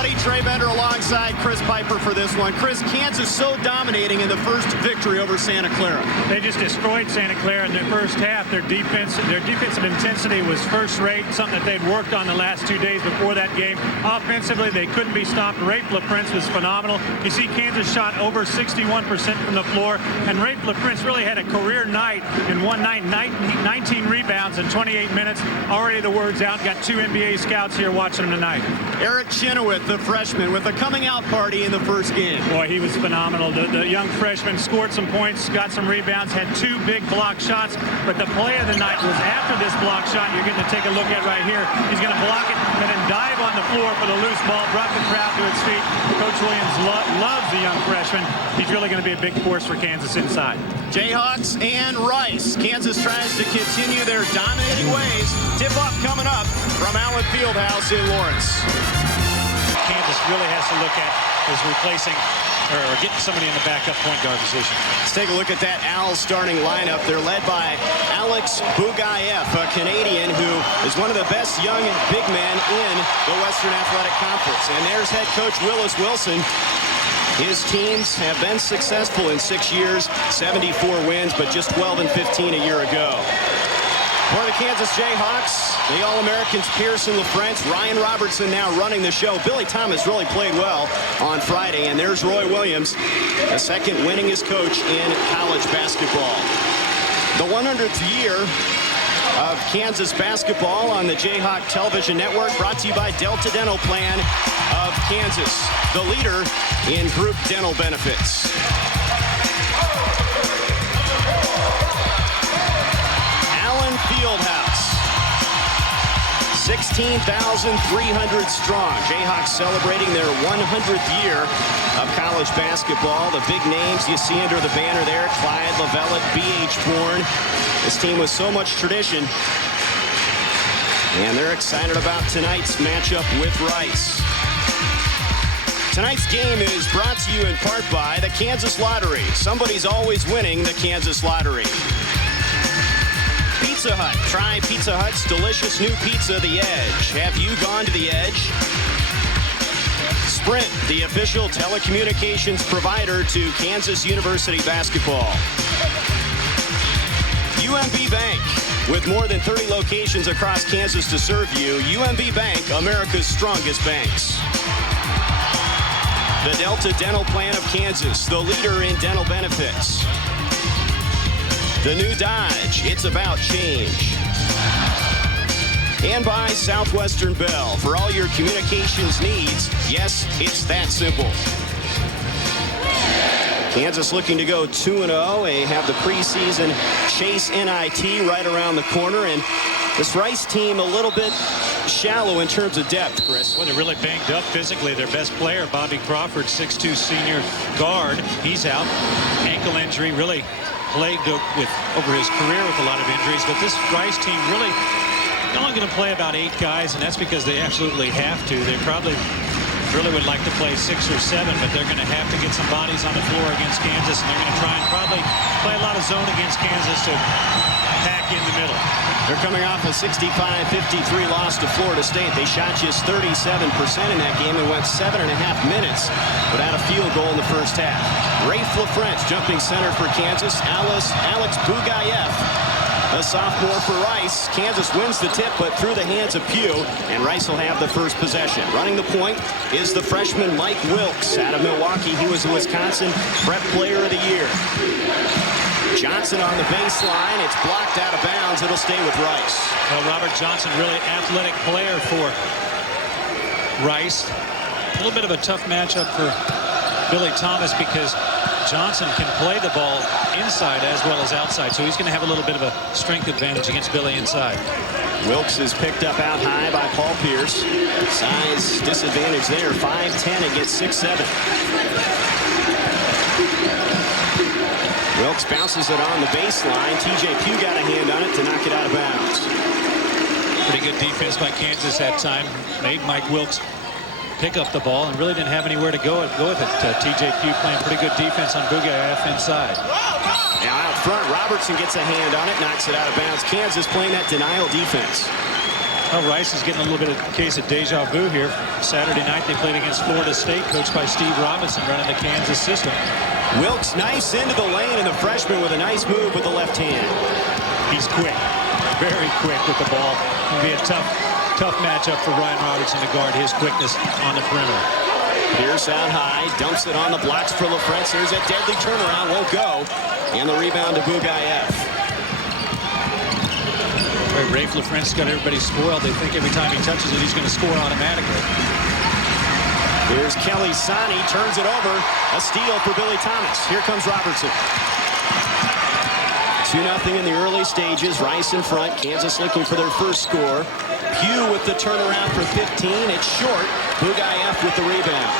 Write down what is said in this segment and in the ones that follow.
everybody. Trey Bender alongside Chris Piper for this one. Chris, Kansas so dominating in the first victory over Santa Clara. They just destroyed Santa Clara in the first half. Their defensive intensity was first rate, something that they'd worked on the last 2 days before that game. Offensively, they couldn't be stopped. Rafe LaPrince was phenomenal. You see Kansas shot over 61% from the floor, and Rafe LaPrince really had a career night in one night, 19 rebounds in 28 minutes. Already the word's out. Got 2 NBA scouts here watching him tonight. Eric Chenoweth, the freshman, with a coming-out party in the first game. Boy, he was phenomenal. The young freshman scored some points, got some rebounds, had 2 big block shots, but the play of the night was after this block shot you're getting to take a look at right here. He's going to block it and then dive on the floor for the loose ball, brought the crowd to its feet. Coach Williams loves the young freshman. He's really going to be a big force for Kansas inside. Jayhawks and Rice. Kansas tries to continue their dominating ways. Tip-off coming up from Allen Fieldhouse in Lawrence. Kansas really has to look at is replacing or getting somebody in the backup point guard position. Let's take a look at that Al starting lineup. They're led by Alex Bugayev, a Canadian who is one of the best young big men in the Western Athletic Conference. And there's head coach Willis Wilson. His teams have been successful in 6 years, 74 wins, but just 12 and 15 a year ago. For the Kansas Jayhawks, the All-Americans Pearson LaFrentz, Ryan Robertson now running the show. Billy Thomas really played well on Friday, and there's Roy Williams, the second winningest coach in college basketball. The 100th year of Kansas basketball on the Jayhawk Television Network, brought to you by Delta Dental Plan of Kansas, the leader in group dental benefits. Allen Fieldhouse, 16,300 strong. Jayhawks celebrating their 100th year of college basketball. The big names you see under the banner there: Clyde Lovellette, B.H. Bourne. This team with so much tradition, and they're excited about tonight's matchup with Rice. Tonight's game is brought to you in part by the Kansas Lottery. Somebody's always winning the Kansas Lottery. Pizza Hut. Try Pizza Hut's delicious new pizza, The Edge. Have you gone to The Edge? Sprint, the official telecommunications provider to Kansas University basketball. UMB Bank. With more than 30 locations across Kansas to serve you, UMB Bank, America's strongest banks. The Delta Dental Plan of Kansas, the leader in dental benefits. The new Dodge, it's about change. And by Southwestern Bell, for all your communications needs. Yes, it's that simple. Kansas looking to go 2-0. They have the preseason Chase NIT right around the corner, and this Rice team a little bit shallow in terms of depth, Chris. Well, they're really banged up physically. Their best player, Bobby Crawford, 6'2" senior guard, he's out. Ankle injury, really plagued over his career with a lot of injuries. But this Rice team really only going to play about 8 guys, and that's because they absolutely have to. They probably really would like to play 6 or 7, but they're going to have to get some bodies on the floor against Kansas, and they're going to try and probably play a lot of zone against Kansas to pack in the middle. They're coming off a 65-53 loss to Florida State. They shot just 37% in that game and went 7.5 minutes without a field goal in the first half. Rafe LaFrentz jumping center for Kansas. Alex Bugayev, a sophomore for Rice. Kansas wins the tip, but through the hands of Pugh, and Rice will have the first possession. Running the point is the freshman Mike Wilkes out of Milwaukee. He was the Wisconsin Prep Player of the Year. Johnson on the baseline. It's blocked out of bounds. It'll stay with Rice. Well, Robert Johnson, really athletic player for Rice. A little bit of a tough matchup for Billy Thomas because Johnson can play the ball inside as well as outside, so he's going to have a little bit of a strength advantage against Billy inside. Wilkes is picked up out high by Paul Pierce. Size disadvantage there, 5'10" against 6'7". Wilkes bounces it on the baseline. TJ Pugh got a hand on it to knock it out of bounds. Pretty good defense by Kansas that time. Made Mike Wilkes pick up the ball and really didn't have anywhere to go with it. TJ Pugh playing pretty good defense on Bugayev inside. Now out front, Robertson gets a hand on it, knocks it out of bounds. Kansas playing that denial defense. Well, Rice is getting a little bit of a case of deja vu here. Saturday night they played against Florida State, coached by Steve Robinson, running the Kansas system. Wilkes nice into the lane, and the freshman with a nice move with the left hand. He's quick, very quick with the ball. It'll be a tough matchup for Ryan Robertson to guard his quickness on the perimeter. Pierce out high, dumps it on the blocks for LaFrentz. There's a deadly turnaround, won't go. And the rebound to Bugayev. Rafe LaFrentz got everybody spoiled. They think every time he touches it, he's going to score automatically. Here's Kelly Sani, turns it over. A steal for Billy Thomas. Here comes Robertson. 2-0 in the early stages. Rice in front. Kansas looking for their first score. Pugh with the turnaround for 15. It's short. Bugayev with the rebound.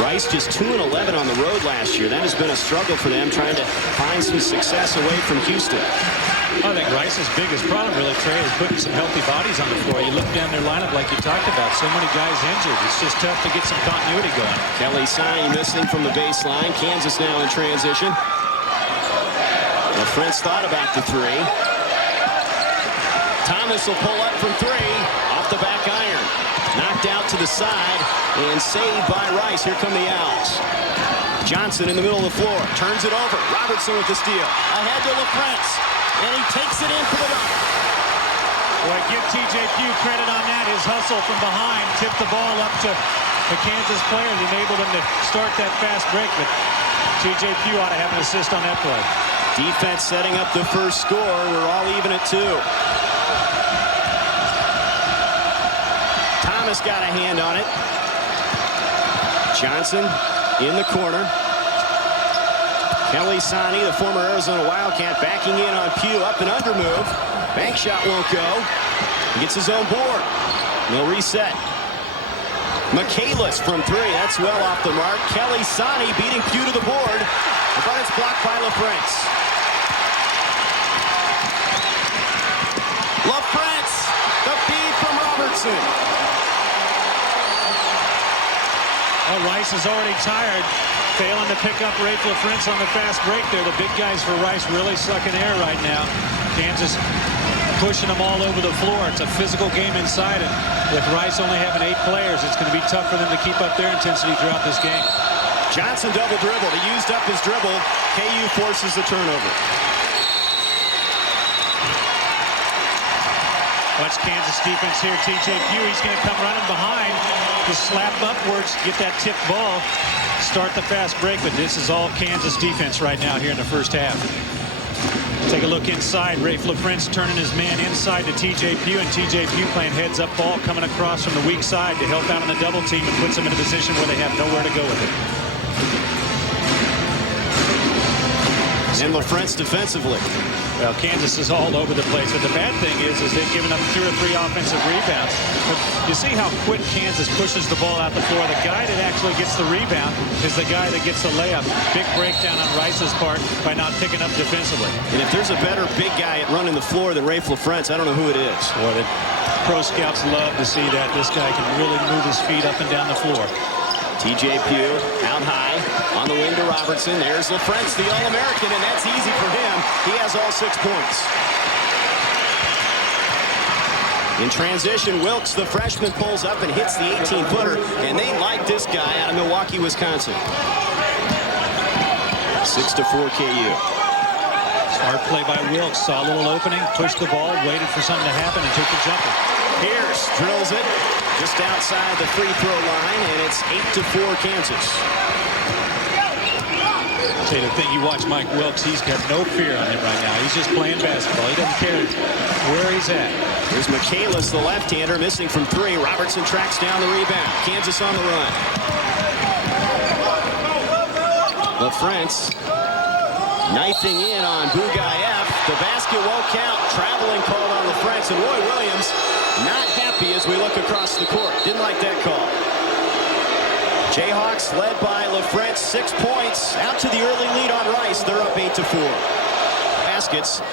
Rice just 2-11 on the road last year. That has been a struggle for them, trying to find some success away from Houston. I think Rice's biggest problem, really, Trey, is putting some healthy bodies on the floor. You look down their lineup like you talked about. So many guys injured. It's just tough to get some continuity going. Kelly Sani missing from the baseline. Kansas now in transition. LaFrentz thought about the three. Thomas will pull up from three. Off the back iron. Knocked out to the side and saved by Rice. Here come the Owls. Johnson in the middle of the floor. Turns it over. Robertson with the steal. Ahead to LaFrentz. And he takes it in for the dunk. Boy, give T.J. Pugh credit on that. His hustle from behind tipped the ball up to the Kansas players, enabled them to start that fast break. But T.J. Pugh ought to have an assist on that play. Defense setting up the first score. We're all even at 2. Thomas got a hand on it. Johnson in the corner. Kelly Sani, the former Arizona Wildcat, backing in on Pugh. Up and under move. Bank shot won't go. He gets his own board. They'll reset. Michaelis from 3. That's well off the mark. Kelly Sani beating Pugh to the board. But it's blocked by LaFrentz. LaFrentz, the feed from Robertson. Well, Rice is already tired, failing to pick up Rafe LaFrentz on the fast break there. The big guys for Rice really sucking air right now. Kansas pushing them all over the floor. It's a physical game inside, and with Rice only having 8 players, it's going to be tough for them to keep up their intensity throughout this game. Johnson double dribbled. He used up his dribble. KU forces the turnover. Watch Kansas defense here. T.J. Pugh, he's going to come running behind. Just slap upwards, get that tipped ball, start the fast break. But this is all Kansas defense right now here in the first half. Take a look inside. Rafe LaFrentz turning his man inside to T.J. Pugh, and T.J. Pugh playing heads-up ball, coming across from the weak side to help out on the double team and puts them in a position where they have nowhere to go with it. And LaFrentz defensively. Well, Kansas is all over the place, but the bad thing is they've given up 2 or 3 offensive rebounds. But you see how quick Kansas pushes the ball out the floor. The guy that actually gets the rebound is the guy that gets the layup. Big breakdown on Rice's part by not picking up defensively. And if there's a better big guy at running the floor than Rafe LaFrentz, I don't know who it is. Boy, the pro scouts love to see that. This guy can really move his feet up and down the floor. T.J. Pugh out high on the wing to Robertson. There's LaFrentz, the All-American, and that's easy for him. He has all 6 points. In transition, Wilkes, the freshman, pulls up and hits the 18-footer, and they like this guy out of Milwaukee, Wisconsin. 6-4 KU. Smart play by Wilkes. Saw a little opening, pushed the ball, waited for something to happen, and took the jumper. Pierce drills it just outside the free throw line, and it's 8-4 Kansas. I'll tell you the thing, you watch Mike Wilkes, he's got no fear on him right now. He's just playing basketball. He doesn't care where he's at. Here's Michaelis, the left-hander, missing from 3. Robertson tracks down the rebound. Kansas on the run. LaFrentz knifing in on Bugayev. The basket won't count. Traveling called on LaFrentz, and Roy Williams not happy as we look across the court. Didn't like that call. Jayhawks led by LaFrentz, 6 points. Out to the early lead on Rice. They're up 8-4. baskets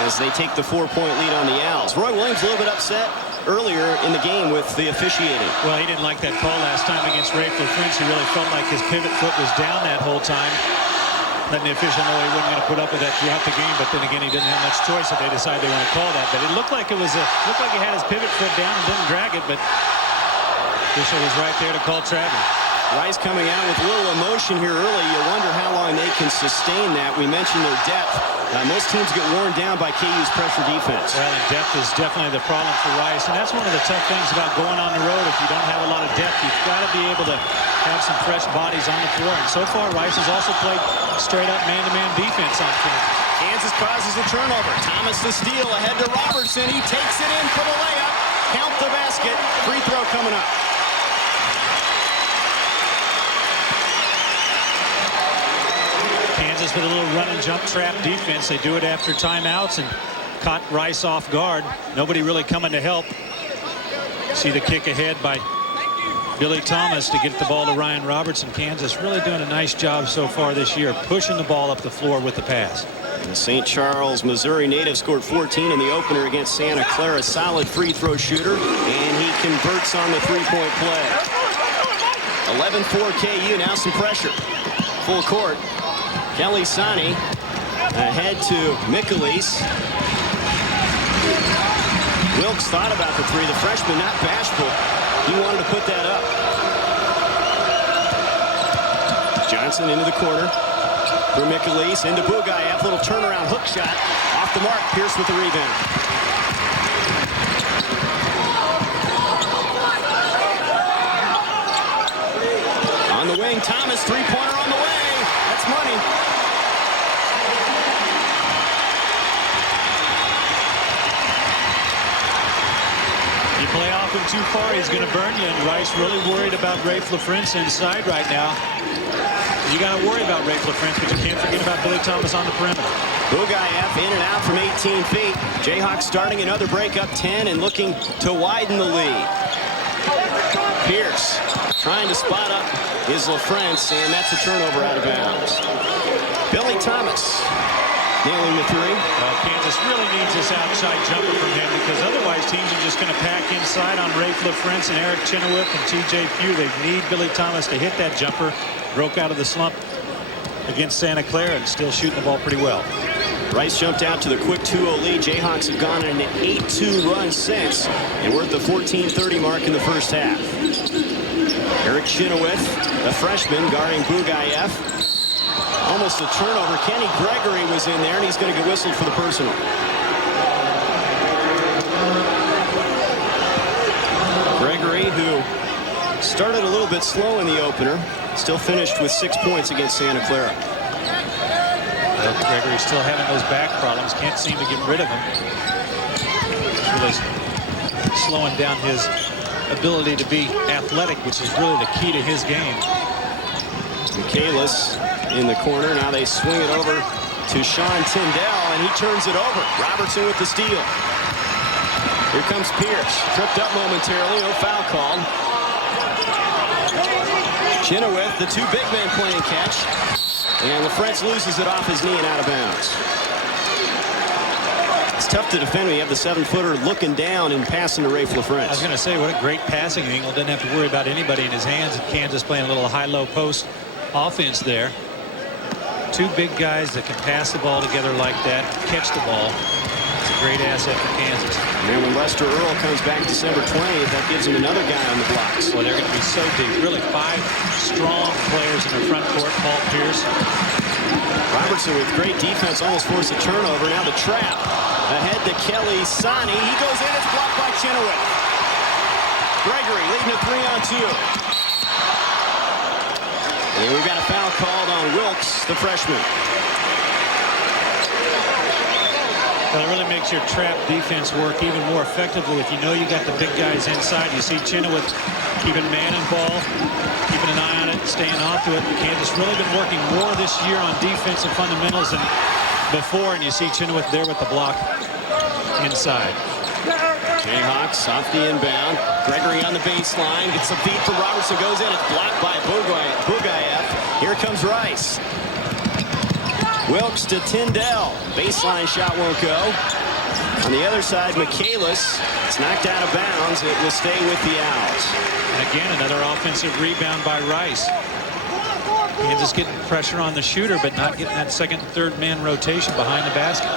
as they take the 4-point lead on the Owls. Roy Williams a little bit upset earlier in the game with the officiating. Well, he didn't like that call last time against Rafe LaFrance. He really felt like his pivot foot was down that whole time, letting the official know he wasn't going to put up with that throughout the game. But then again, he didn't have much choice if they decide they want to call that. But it looked like looked like he had his pivot foot down and didn't drag it. But the official was right there to call travel. Rice coming out with a little emotion here early. You wonder how long they can sustain that. We mentioned their depth. Most teams get worn down by KU's pressure defense. Well, and depth is definitely the problem for Rice, and that's one of the tough things about going on the road. If you don't have a lot of depth, you've got to be able to have some fresh bodies on the floor. And so far, Rice has also played straight-up man-to-man defense on Kansas. Kansas causes a turnover. Thomas the steal ahead to Robertson. He takes it in for the layup. Count the basket. Free throw coming up. Kansas with a little run and jump trap defense. They do it after timeouts and caught Rice off guard. Nobody really coming to help. See the kick ahead by Billy Thomas to get the ball to Ryan Robertson. Kansas really doing a nice job so far this year, pushing the ball up the floor with the pass. The St. Charles, Missouri native scored 14 in the opener against Santa Clara. Solid free throw shooter, and he converts on the three-point play. 11-4 KU, now some pressure. Full court. Kelly Sani ahead to Mikulis. Wilkes thought about the three. The freshman not bashful. He wanted to put that up. Johnson into the corner for Mikulis. Into Bugayev. Little turnaround hook shot. Off the mark. Pierce with the rebound. On the wing, Thomas. Three-pointer on the way. That's money. You play off him too far, he's going to burn you. And Rice really worried about Rafe LaFrance inside right now. You got to worry about Rafe LaFrance, but you can't forget about Billy Thomas on the perimeter. Bugayev in and out from 18 feet. Jayhawks starting another break up 10 and looking to widen the lead. Pierce trying to spot up is LaFrance, and that's a turnover out of bounds. Billy Thomas nailing the three. Kansas really needs this outside jumper from him, because otherwise teams are just going to pack inside on Rafe LaFrance and Eric Chenoweth and TJ Pugh. They need Billy Thomas to hit that jumper. Broke out of the slump against Santa Clara and still shooting the ball pretty well. Rice jumped out to the quick 2-0 lead. Jayhawks have gone on an 8-2 run since, and we're at the 14:30 mark in the first half. Eric Chenoweth, the freshman, guarding Bugayev. Almost a turnover. Kenny Gregory was in there, and he's going to get whistled for the personal. Gregory, who started a little bit slow in the opener, still finished with 6 points against Santa Clara. Well, Gregory's still having those back problems. Can't seem to get rid of him. It's really slowing down his ability to be athletic, which is really the key to his game. Michaelis in the corner. Now they swing it over to Sean Tyndall, and he turns it over. Robertson with the steal. Here comes Pierce. Tripped up momentarily. No foul called. Chenoweth, the two big men playing catch. And LaFrance loses it off his knee and out of bounds. It's tough to defend when you have the 7-footer looking down and passing to Rafe LaFrance. I was going to say, what a great passing angle. Doesn't have to worry about anybody in his hands. And Kansas playing a little high-low post offense there. Two big guys that can pass the ball together like that, catch the ball. It's a great asset for Kansas. And when Lester Earl comes back December 20th, that gives him another guy on the blocks. Well, they're going to be so deep. Really 5 strong players in their front court. Paul Pierce. Robertson with great defense, almost forced a turnover. Now the trap. Ahead to Kelly Sani. He goes in. It's blocked by Chenoweth. Gregory leading a 3-on-2. And we've got a foul called on Wilkes, the freshman. Well, it really makes your trap defense work even more effectively if you know you got the big guys inside. You see Chenoweth keeping man and ball, keeping an eye on it, staying onto it. Kansas really been working more this year on defensive fundamentals than before, and you see Chenoweth there with the block inside. Jayhawks off the inbound. Gregory on the baseline. Gets a feed for Robertson. Goes in. It's blocked by Bugayev. Here comes Rice. Wilkes to Tyndall. Baseline shot won't go. On the other side, Michaelis. It's knocked out of bounds. It will stay with the Owls. And again, another offensive rebound by Rice. Kansas getting pressure on the shooter, but not getting that second and third man rotation behind the basket.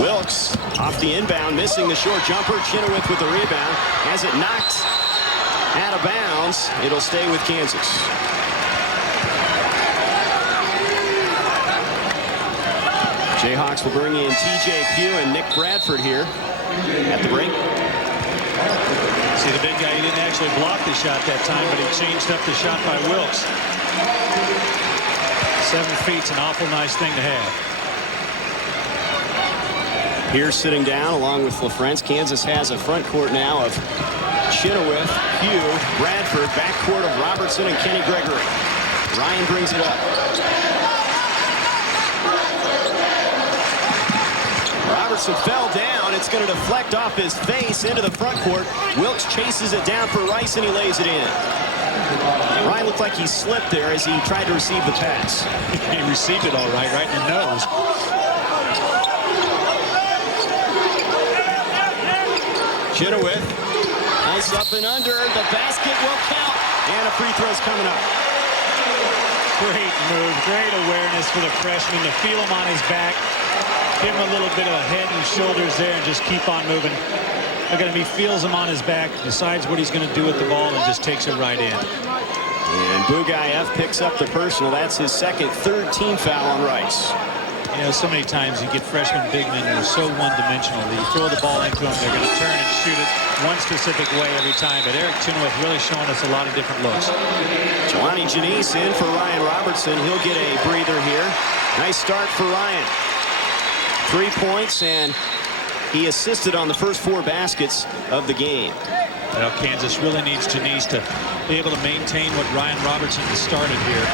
Wilkes off the inbound, missing the short jumper. Chenoweth with the rebound. Has it knocked out of bounds. It'll stay with Kansas. Jayhawks will bring in TJ Pugh and Nick Bradford here at the break. See, the big guy, he didn't actually block the shot that time, but he changed up the shot by Wilkes. 7 feet's an awful nice thing to have. Here sitting down along with LaFrentz. Kansas has a front court now of Chenoweth, Pugh, Bradford, backcourt of Robertson and Kenny Gregory. Ryan brings it up. Robertson fell down. It's going to deflect off his face into the front court. Wilkes chases it down for Rice, and he lays it in. Ryan looked like he slipped there as he tried to receive the pass. He received it all right in the nose. Chenoweth, nice up and under. The basket will count, and a free throw's coming up. Great move, great awareness for the freshman to feel him on his back. Give him a little bit of head and shoulders there and just keep on moving. Look at him, he feels him on his back, decides what he's going to do with the ball, and just takes it right in. And Bugayev picks up the personal. That's his third team foul on Rice. You know, so many times you get freshman big men who are so one-dimensional that you throw the ball into them, they're going to turn and shoot it one specific way every time. But Eric Chenoweth really showing us a lot of different looks. Jelani Janice in for Ryan Robertson. He'll get a breather here. Nice start for Ryan. 3 points, and he assisted on the first 4 baskets of the game. Well, Kansas really needs Janice to be able to maintain what Ryan Robertson has started here.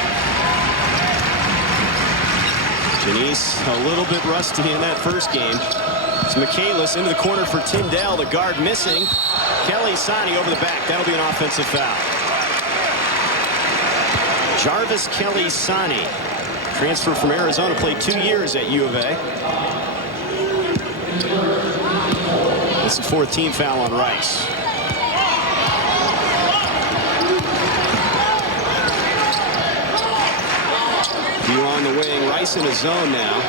Janice a little bit rusty in that first game. It's Michaelis into the corner for Tyndall. The guard missing. Kelly Sani over the back. That'll be an offensive foul. Jarvis Kelly Sani, transfer from Arizona, played 2 years at U of A. It's the 4th team foul on Rice. Pugh on the wing. Rice in a zone now.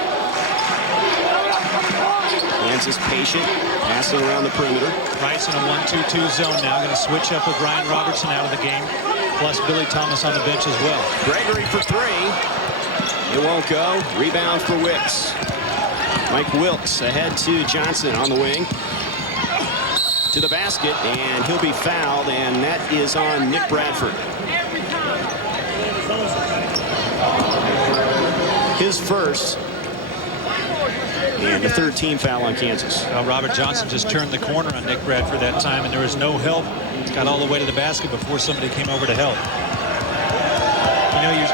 Kansas patient, passing around the perimeter. Rice in a 1-2-2 zone now. Going to switch up with Ryan Robertson out of the game. Plus Billy Thomas on the bench as well. Gregory for 3. It won't go. Rebound for Wilkes. Mike Wilkes ahead to Johnson on the wing. To the basket, and he'll be fouled, and that is on Nick Bradford. His first, and the 3rd team foul on Kansas. Robert Johnson just turned the corner on Nick Bradford that time, and there was no help. Got all the way to the basket before somebody came over to help. You know, your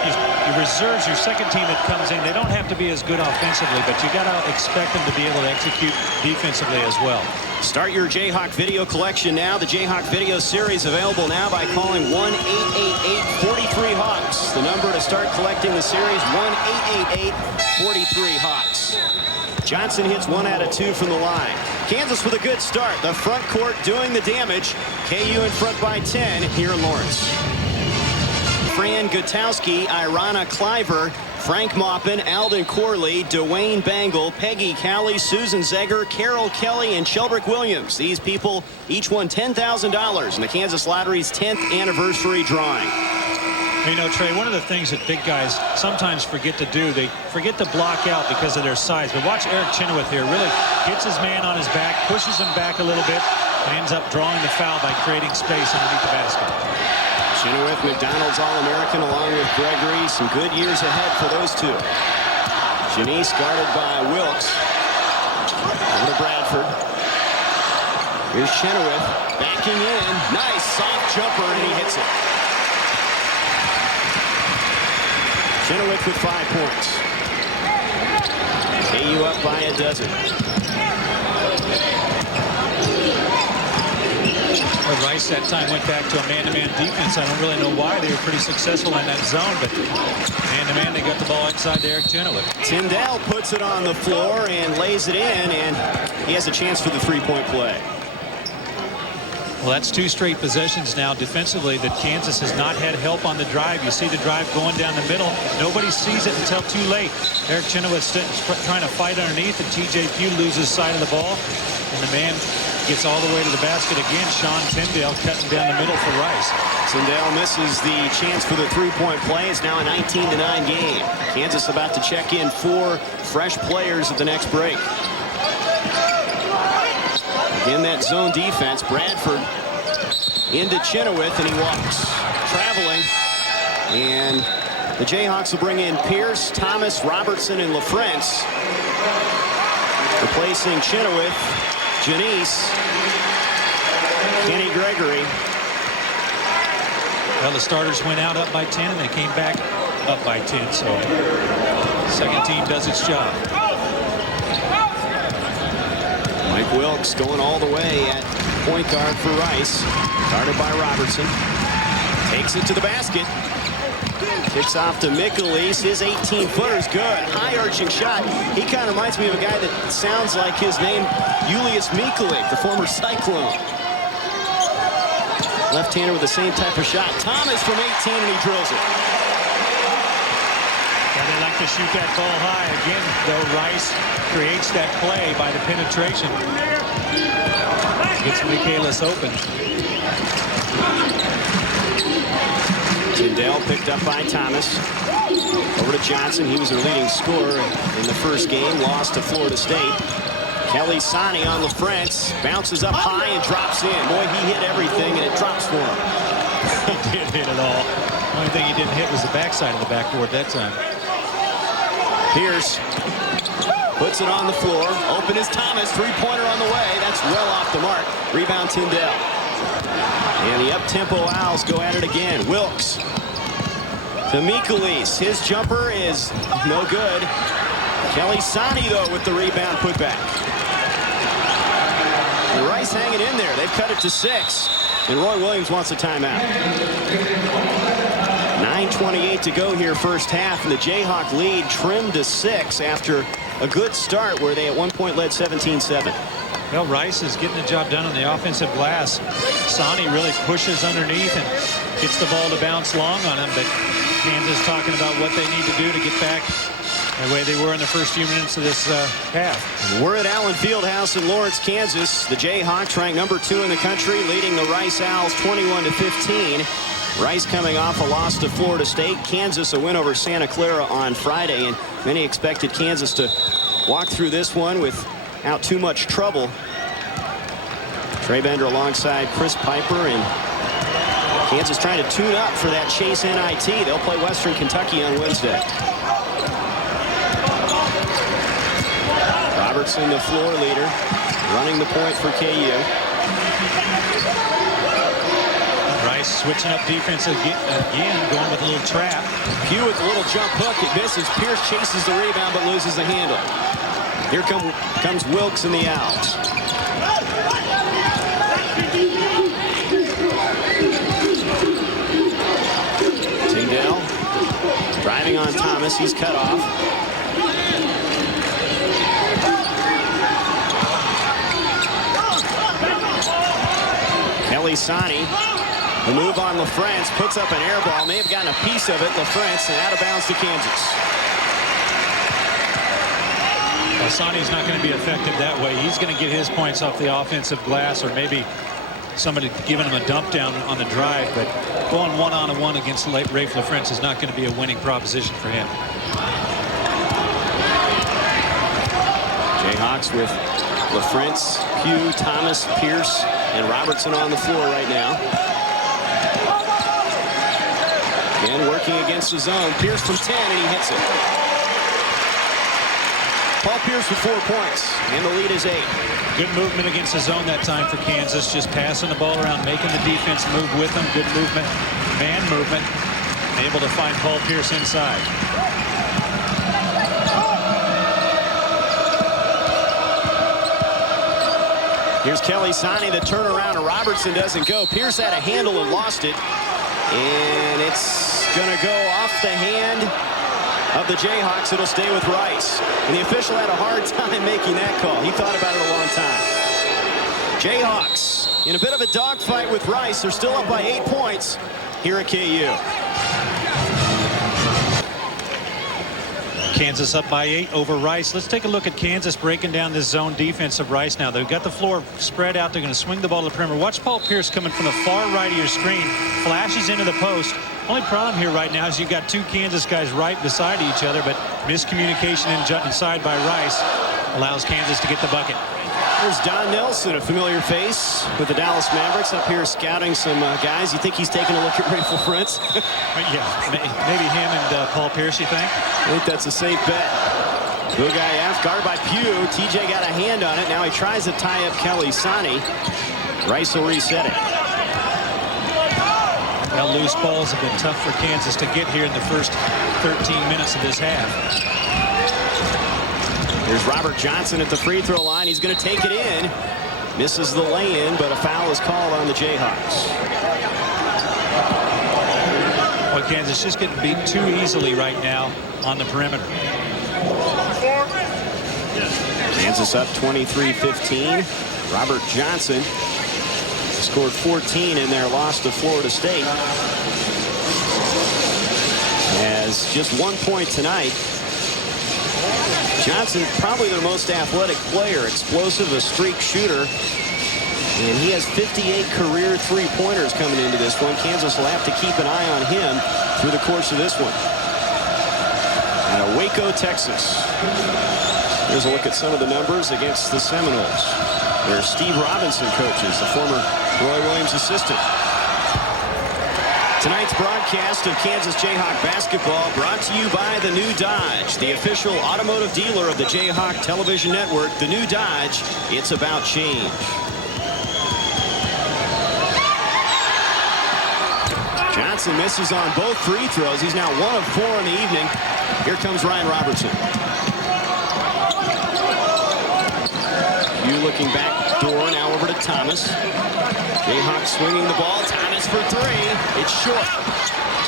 reserves, your second team that comes in, they don't have to be as good offensively, but you got to expect them to be able to execute defensively as well. Start your Jayhawk video collection now. The Jayhawk video series available now by calling 1-888-43-HAWKS. The number to start collecting the series, 1-888-43-HAWKS. Johnson hits 1 out of 2 from the line. Kansas with a good start. The front court doing the damage. KU in front by 10 here in Lawrence. Fran Gutowski, Irana Cliver, Frank Maupin, Alden Corley, Dwayne Bangle, Peggy Cowley, Susan Zegger, Carol Kelly, and Sheldrick Williams. These people each won $10,000 in the Kansas Lottery's 10th anniversary drawing. You know, Trey, one of the things that big guys sometimes forget to do, they forget to block out because of their size. But watch Eric Chenoweth here. Really gets his man on his back, pushes him back a little bit, and ends up drawing the foul by creating space underneath the basket. Chenoweth, McDonald's All-American along with Gregory. Some good years ahead for those two. Janice guarded by Wilkes. Over to Bradford. Here's Chenoweth backing in. Nice soft jumper, and he hits it. Chenoweth with 5 points. KU up by a dozen. Rice that time went back to a man-to-man defense. I don't really know why. They were pretty successful in that zone, but man-to-man, they got the ball inside to Eric Chenoweth. Tyndall puts it on the floor and lays it in, and he has a chance for the three-point play. Well, that's 2 straight possessions now defensively that Kansas has not had help on the drive. You see the drive going down the middle. Nobody sees it until too late. Eric Chenoweth trying to fight underneath, and TJ Pugh loses sight of the ball. And the man gets all the way to the basket again. Sean Tyndall cutting down the middle for Rice. Tyndall misses the chance for the three-point play. It's now a 19-9 game. Kansas about to check in 4 fresh players at the next break. Again, that zone defense. Bradford into Chenoweth, and he walks. Traveling. And the Jayhawks will bring in Pierce, Thomas, Robertson, and LaFrance. Replacing Chenoweth, Janice, Kenny Gregory. Well, the starters went out up by 10, and they came back up by 10. So second team does its job. Mike Wilkes going all the way at point guard for Rice. Guarded by Robertson. Takes it to the basket. Kicks off to Mikulich. His 18-footer's good. High-arching shot. He kind of reminds me of a guy that sounds like his name, Julius Mikulich, the former Cyclone. Left-hander with the same type of shot. Thomas from 18, and he drills it. And they like to shoot that ball high. Again, though, Rice creates that play by the penetration. Gets Michaelis open. Tyndall picked up by Thomas. Over to Johnson. He was their leading scorer in the first game. Lost to Florida State. Kelly Sani on LaFrance. Bounces up high and drops in. Boy, he hit everything, and it drops for him. He did hit it all. The only thing he didn't hit was the backside of the backboard that time. Pierce puts it on the floor. Open is Thomas. Three-pointer on the way. That's well off the mark. Rebound Tyndall. And the up-tempo Owls go at it again. Wilkes to Mikulich. His jumper is no good. Kelly Sani, though, with the rebound putback. And Rice hanging in there. They've cut it to 6. And Roy Williams wants a timeout. 9:28 to go here first half, and the Jayhawk lead trimmed to 6 after a good start where they at one point led 17-7. Well, Rice is getting the job done on the offensive glass. Sani really pushes underneath and gets the ball to bounce long on him, but Kansas talking about what they need to do to get back the way they were in the first few minutes of this half. We're at Allen Fieldhouse in Lawrence, Kansas. The Jayhawks ranked number 2 in the country, leading the Rice Owls 21-15. Rice coming off a loss to Florida State. Kansas a win over Santa Clara on Friday, and many expected Kansas to walk through this one without too much trouble. Trey Bender alongside Chris Piper, and Kansas trying to tune up for that Chase NIT. They'll play Western Kentucky on Wednesday. Robertson, the floor leader, running the point for KU. Rice switching up defense again, going with a little trap. Pugh with a little jump hook. It misses. Pierce chases the rebound but loses the handle. Here comes Wilkes and the Owls. Tyndall driving on Thomas. He's cut off. Kelly Sani. The move on LaFrance, puts up an air ball. May have gotten a piece of it. LaFrance, and out of bounds to Kansas. Well, Sani's not going to be effective that way. He's going to get his points off the offensive glass, or maybe somebody giving him a dump down on the drive. But going one-on-one against Rafe LaFrance is not going to be a winning proposition for him. Jayhawks with LaFrance, Pugh, Thomas, Pierce, and Robertson on the floor right now. Again, working against the zone. Pierce from 10, and he hits it. Paul Pierce with 4 points, and the lead is 8. Good movement against the zone that time for Kansas. Just passing the ball around, making the defense move with them. Good movement, man movement. Able to find Paul Pierce inside. Here's Kelly Sani, the turnaround, and Robertson doesn't go. Pierce had a handle and lost it. And it's going to go off the hand of the Jayhawks. It'll stay with Rice. And the official had a hard time making that call. He thought about it a long time. Jayhawks in a bit of a dogfight with Rice. They're still up by 8 points here at KU. Kansas up by 8 over Rice. Let's take a look at Kansas breaking down this zone defense of Rice now. They've got the floor spread out. They're going to swing the ball to the perimeter. Watch Paul Pierce coming from the far right of your screen. Flashes into the post. Only problem here right now is you've got 2 Kansas guys right beside each other, but miscommunication inside by Rice allows Kansas to get the bucket. There's Don Nelson, a familiar face with the Dallas Mavericks, up here scouting some guys. You think he's taking a look at Rayful Friends? Yeah, maybe him and Paul Pierce, you think? I think that's a safe bet. Bugayev, guarded by Pugh. TJ got a hand on it. Now he tries to tie up Kelly Sani. Rice will reset it. Well, loose balls have been tough for Kansas to get here in the first 13 minutes of this half. Here's Robert Johnson at the free throw line. He's going to take it in. Misses the lay-in, but a foul is called on the Jayhawks. Well, Kansas just getting beat too easily right now on the perimeter. Kansas up 23-15. Robert Johnson scored 14 in their loss to Florida State. Has just 1 point tonight. Johnson, probably their most athletic player, explosive, a streak shooter. And he has 58 career three-pointers coming into this one. Kansas will have to keep an eye on him through the course of this one. Out of Waco, Texas. Here's a look at some of the numbers against the Seminoles, where Steve Robinson coaches, the former Roy Williams assistant. Tonight's broadcast of Kansas Jayhawk basketball brought to you by the new Dodge, the official automotive dealer of the Jayhawk television network. The new Dodge, it's about change. Johnson misses on both free throws. He's now 1 of 4 in the evening. Here comes Ryan Robertson. You looking back door, now over to Thomas. Jayhawk swinging the ball. Thomas for 3. It's short.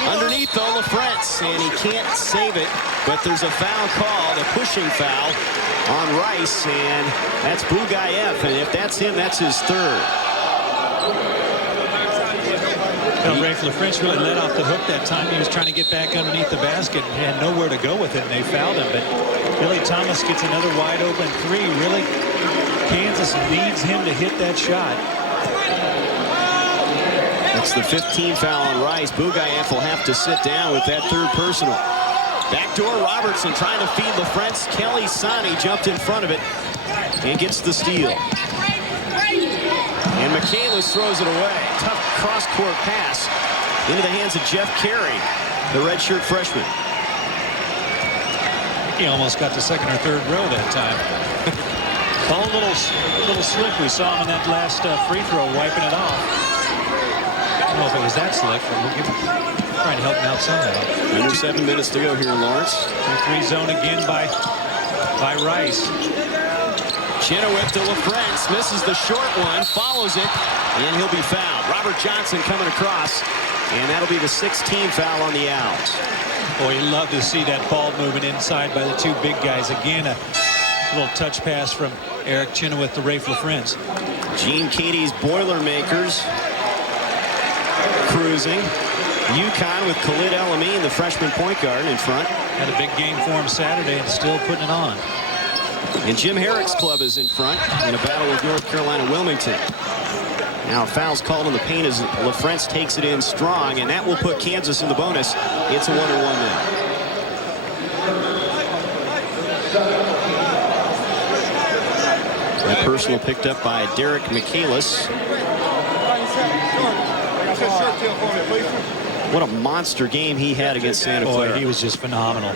Underneath though, LaFrentz, and he can't save it, but there's a foul called, a pushing foul on Rice, and that's Bugayev, and if that's him, that's his 3rd. Rayful LaFrentz really let off the hook that time. He was trying to get back underneath the basket and had nowhere to go with it, and they fouled him. But Billy Thomas gets another wide open 3. Really, Kansas needs him to hit that shot. That's the 15th foul on Rice. Bugayev will have to sit down with that 3rd personal. Backdoor Robertson trying to feed LaFrentz. Kelly Sani jumped in front of it and gets the steal. And Michaelis throws it away. Tough cross-court pass into the hands of Jeff Carey, the redshirt freshman. He almost got to 2nd or 3rd row that time. All a little slick. We saw him in that last free throw, wiping it off. I don't know if it was that slick, but we'll trying to help him out somehow. Under 7 minutes to go here in Lawrence. 2-3 zone again by Rice. Chenoweth to LaFrentz, misses the short one, follows it, and he'll be fouled. Robert Johnson coming across, and that'll be the 16th foul on the Owls. Boy, you love to see that ball moving inside by the 2 big guys. Again, a little touch pass from Eric Chenoweth to Rayful LaFrentz. Gene Katie's Boilermakers cruising. UConn with Khalid El-Amin, the freshman point guard, in front. Had a big game for him Saturday and still putting it on. And Jim Herrick's club is in front in a battle with North Carolina Wilmington. Now fouls called in the paint as LaFrentz takes it in strong, and that will put Kansas in the bonus. It's a 1-1 now. That personal picked up by Derek Michaelis. What a monster game he had against Santa Clara. Boy, he was just phenomenal.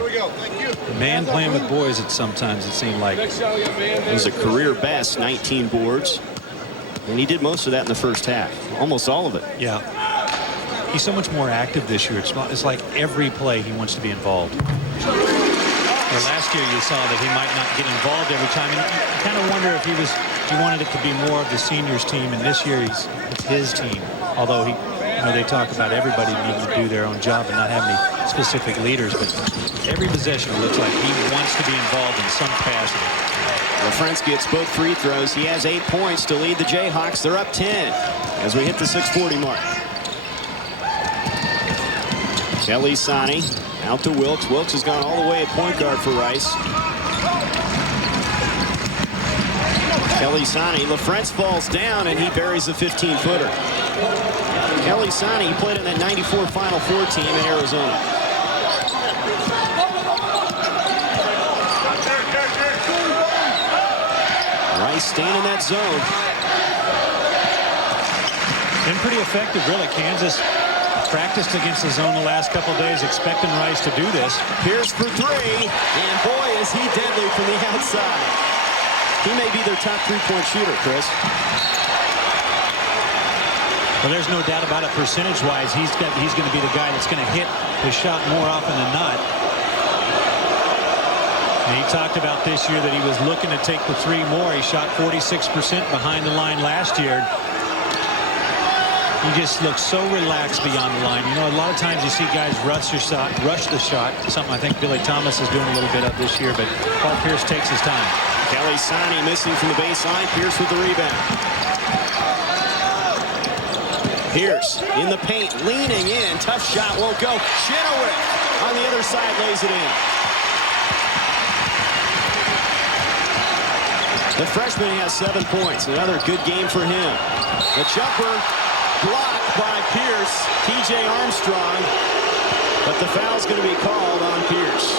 Man playing with boys at sometimes, it seemed like. It was a career best, 19 boards. And he did most of that in the first half. Almost all of it. Yeah. He's so much more active this year. It's like every play he wants to be involved. Well, last year you saw that he might not get involved every time, and you kind of wonder if he wanted it to be more of the seniors team, and this year it's his team. Although they talk about everybody needing to do their own job and not have any specific leaders, but every possession it looks like he wants to be involved in some capacity. LaFrance gets both free throws. He has 8 points to lead the Jayhawks. They're up 10 as we hit the 6:40 mark. Kelly Sani out to Wilkes. Wilkes has gone all the way at point guard for Rice. Kelly Sani. LaFrance falls down and he buries a 15-footer. Kelly Sani played in that 94 Final Four team in Arizona. Rice staying in that zone. Been pretty effective, really. Kansas practiced against the zone the last couple of days, expecting Rice to do this. Pierce for three, and boy, is he deadly from the outside. He may be their top three-point shooter, Chris. Well, there's no doubt about it. Percentage-wise, he's going to be the guy that's going to hit the shot more often than not. And he talked about this year that he was looking to take the three more. He shot 46% behind the line last year. He just looks so relaxed beyond the line. You know, a lot of times you see guys rush the shot, something I think Billy Thomas is doing a little bit of this year, but Paul Pierce takes his time. Kelly Sani missing from the baseline. Pierce with the rebound. Pierce in the paint, leaning in. Tough shot, won't go. Chenoweth on the other side lays it in. The freshman has 7 points. Another good game for him. The jumper blocked by Pierce. TJ Armstrong. But the foul's going to be called on Pierce.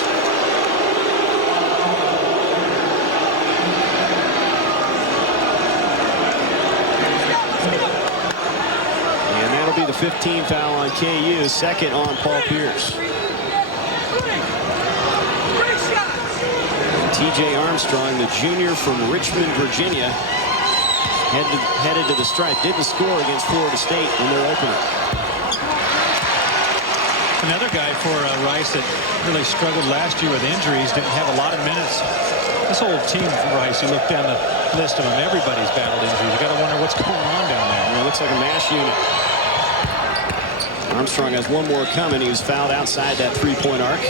And that'll be the 15th foul on KU. Second on Paul Pierce. TJ Armstrong, the junior from Richmond, Virginia, headed to the stripe. Didn't score against Florida State in their opener. Another guy for Rice that really struggled last year with injuries, didn't have a lot of minutes. This whole team for Rice, you look down the list of them, everybody's battled injuries. You got to wonder what's going on down there. It looks like a mash unit. Armstrong has one more coming. He was fouled outside that three-point arc.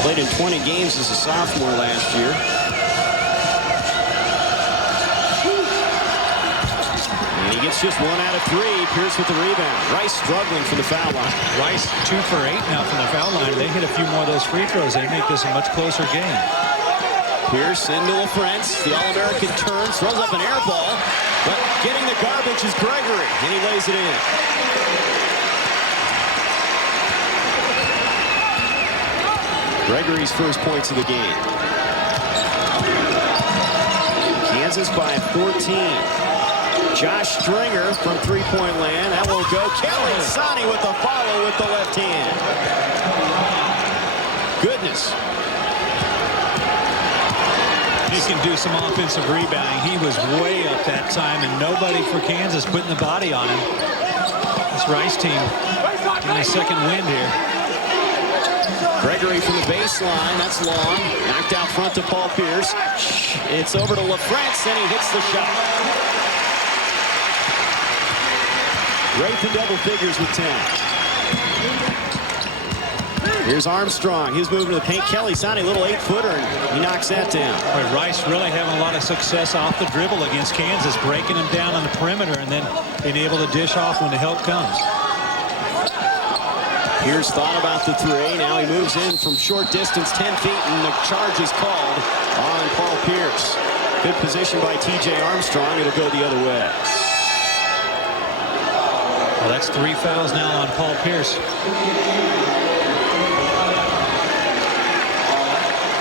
Played in 20 games as a sophomore last year. And he gets just 1 out of 3. Pierce with the rebound. Rice struggling from the foul line. Rice 2 for 8 now from the foul line. They hit a few more of those free throws. They make this a much closer game. Pierce into LaFrance. The All-American turns, throws up an air ball. But getting the garbage is Gregory. And he lays it in. Gregory's first points of the game. Kansas by 14. Josh Stringer from three-point land. That won't go. Kelly Sani with the follow with the left hand. Goodness. He can do some offensive rebounding. He was way up that time, and nobody for Kansas putting the body on him. This Rice team getting a second wind here. Gregory from the baseline. That's long. Knocked out front to Paul Pierce. It's over to LaFrance, and he hits the shot. Rafe in double figures with 10. Here's Armstrong. He's moving to the paint. Kelly Sani, little 8-footer, and he knocks that down. Boy, Rice really having a lot of success off the dribble against Kansas, breaking them down on the perimeter and then being able to dish off when the help comes. Pierce thought about the three. Now he moves in from short distance, 10 feet, and the charge is called on Paul Pierce. Good position by TJ Armstrong. It'll go the other way. Well, that's 3 fouls now on Paul Pierce.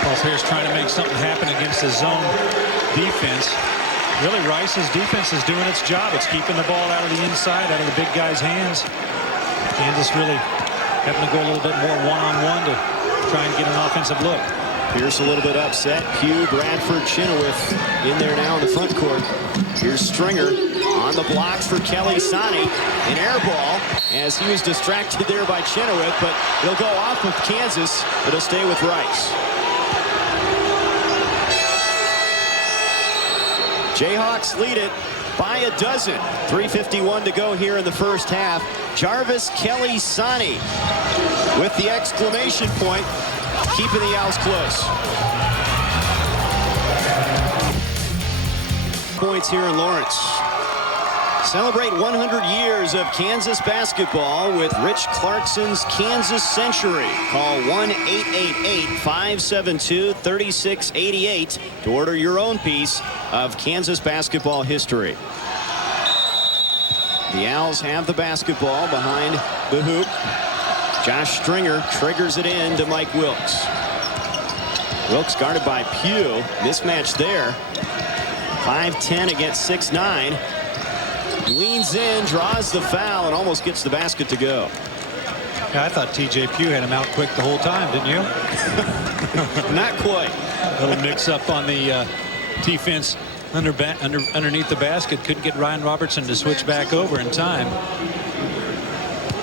Paul Pierce trying to make something happen against the zone defense. Really, Rice's defense is doing its job. It's keeping the ball out of the inside, out of the big guy's hands. Kansas really having to go a little bit more one-on-one to try and get an offensive look. Pierce a little bit upset. Pugh, Bradford, Chenoweth in there now in the front court. Here's Stringer on the blocks for Kelly Sani. An air ball as he was distracted there by Chenoweth, but it'll go off with Kansas. It'll stay with Rice. Jayhawks lead it by a dozen. 3:51 to go here in the first half. Jarvis Kelly Sani with the exclamation point, keeping the Owls close. Points here in Lawrence. Celebrate 100 years of Kansas basketball with Rich Clarkson's Kansas Century. Call 1-888-572-3688 to order your own piece of Kansas basketball history. The Owls have the basketball behind the hoop. Josh Stringer triggers it in to Mike Wilkes. Wilkes guarded by Pugh. Mismatch there. 5'10" against 6'9". Leans in, draws the foul, and almost gets the basket to go. Yeah, I thought TJ Pugh had him out quick the whole time, didn't you? Not quite. A little mix-up on the defense underneath the basket. Couldn't get Ryan Robertson to switch back over in time.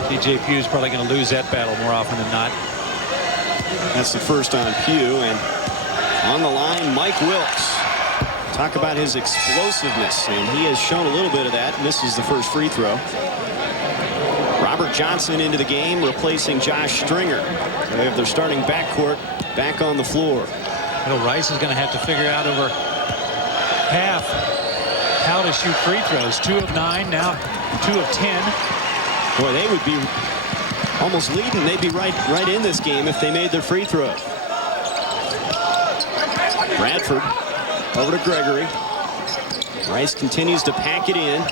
TJ Pugh's probably going to lose that battle more often than not. That's the first on Pugh, and on the line, Mike Wilkes. Talk about his explosiveness, and he has shown a little bit of that. Misses the first free throw. Robert Johnson into the game, replacing Josh Stringer. They have their starting backcourt back on the floor. You know, Rice is going to have to figure out over half how to shoot free throws. 2 of 9, now 2 of 10. Boy, they would be almost leading. They'd be right in this game if they made their free throw. Bradford over to Gregory. Rice continues to pack it in.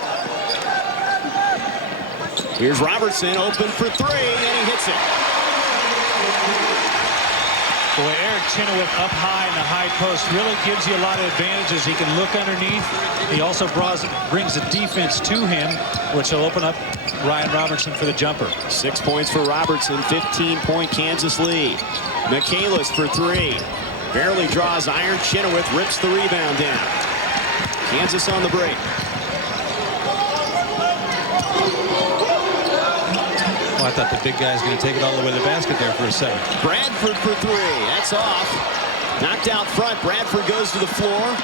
Here's Robertson open for 3, and he hits it. Boy, Eric Chenoweth up high in the high post really gives you a lot of advantages. He can look underneath. He also brings the defense to him, which will open up Ryan Robertson for the jumper. 6 points for Robertson, 15-point Kansas lead. Michaelis for 3. Barely draws iron. Chenoweth rips the rebound down. Kansas on the break. Oh, I thought the big guy was going to take it all the way to the basket there for a second. Bradford for 3. That's off. Knocked out front. Bradford goes to the floor.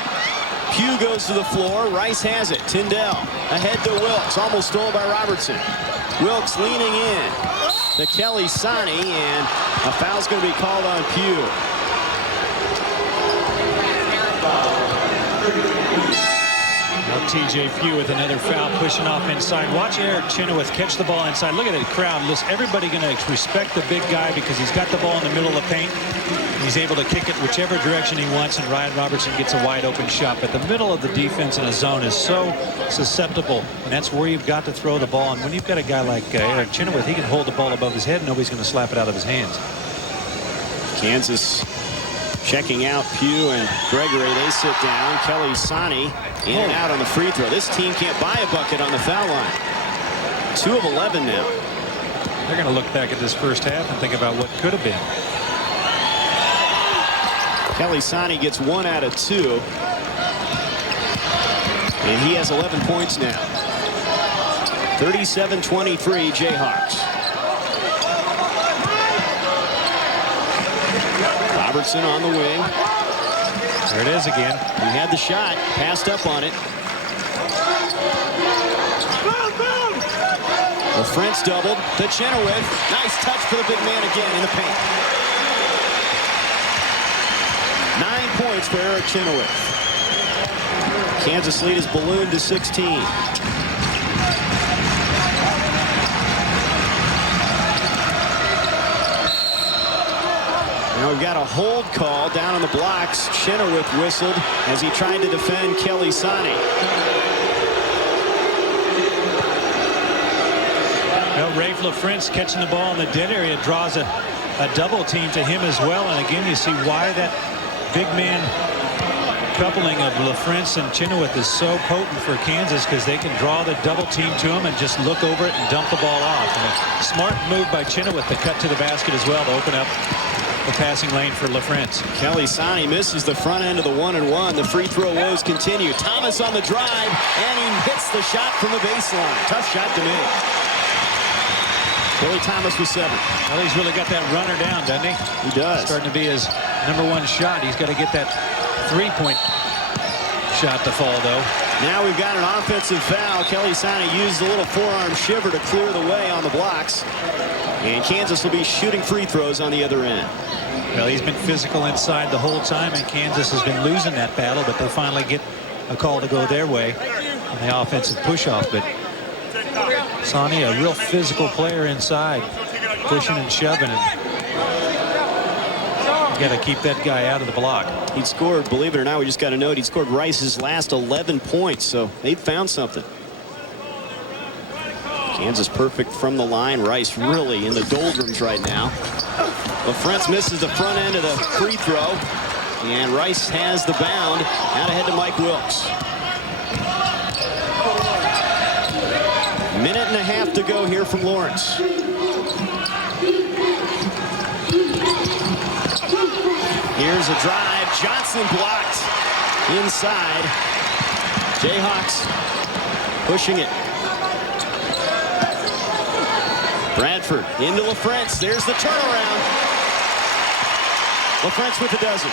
Pugh goes to the floor. Rice has it. Tyndall ahead to Wilkes. Almost stolen by Robertson. Wilkes leaning in to Kelly Sani, and a foul's going to be called on Pugh. Now TJ Pugh with another foul, pushing off inside. Watch Eric Chenoweth catch the ball inside. Look at the crowd. Listen, everybody going to respect the big guy because he's got the ball in the middle of the paint. He's able to kick it whichever direction he wants, and Ryan Robertson gets a wide open shot. But the middle of the defense in a zone is so susceptible, and that's where you've got to throw the ball. And when you've got a guy like Eric Chenoweth, he can hold the ball above his head, and nobody's going to slap it out of his hands. Kansas checking out Pugh and Gregory. They sit down. Kelly Sani in and out on the free throw. This team can't buy a bucket on the foul line. 2 of 11 now. They're going to look back at this first half and think about what could have been. Kelly Sani gets 1 out of 2. And he has 11 points now. 37-23 Jayhawks. Robertson on the wing. There it is again. He had the shot, passed up on it. LaFrentz doubled to Chenoweth. Nice touch for the big man again in the paint. 9 points for Eric Chenoweth. Kansas lead is ballooned to 16. Now we've got a hold call down on the blocks. Chenoweth whistled as he tried to defend Kelly Sani. Well, Rafe LaFrentz catching the ball in the dead area draws a double team to him as well. And again, you see why that big man coupling of LaFrentz and Chenoweth is so potent for Kansas, because they can draw the double team to him and just look over it and dump the ball off. And a smart move by Chenoweth to cut to the basket as well to open up the passing lane for LaFrance. Kelly Sani misses the front end of the 1-and-1. The free throw woes continue. Thomas on the drive, and he hits the shot from the baseline. Tough shot to make. Billy Thomas with 7. Well, he's really got that runner down, doesn't he? He does. Starting to be his #1 shot. He's got to get that three-point shot to fall, though. Now we've got an offensive foul. Kelly Sani used a little forearm shiver to clear the way on the blocks. And Kansas will be shooting free throws on the other end. Well, he's been physical inside the whole time, and Kansas has been losing that battle, but they finally get a call to go their way on the offensive push-off. But Sani, a real physical player inside, pushing and shoving. You got to keep that guy out of the block. He'd scored, believe it or not, we just got a note, he'd scored Rice's last 11 points, so they'd found something. Kansas perfect from the line. Rice really in the doldrums right now. LaFrance misses the front end of the free throw, and Rice has the bound. Out ahead to Mike Wilkes. Minute and a half to go here from Lawrence. Here's a drive. Johnson blocked inside. Jayhawks pushing it. Bradford into LaFrance. There's the turnaround. LaFrance with a dozen.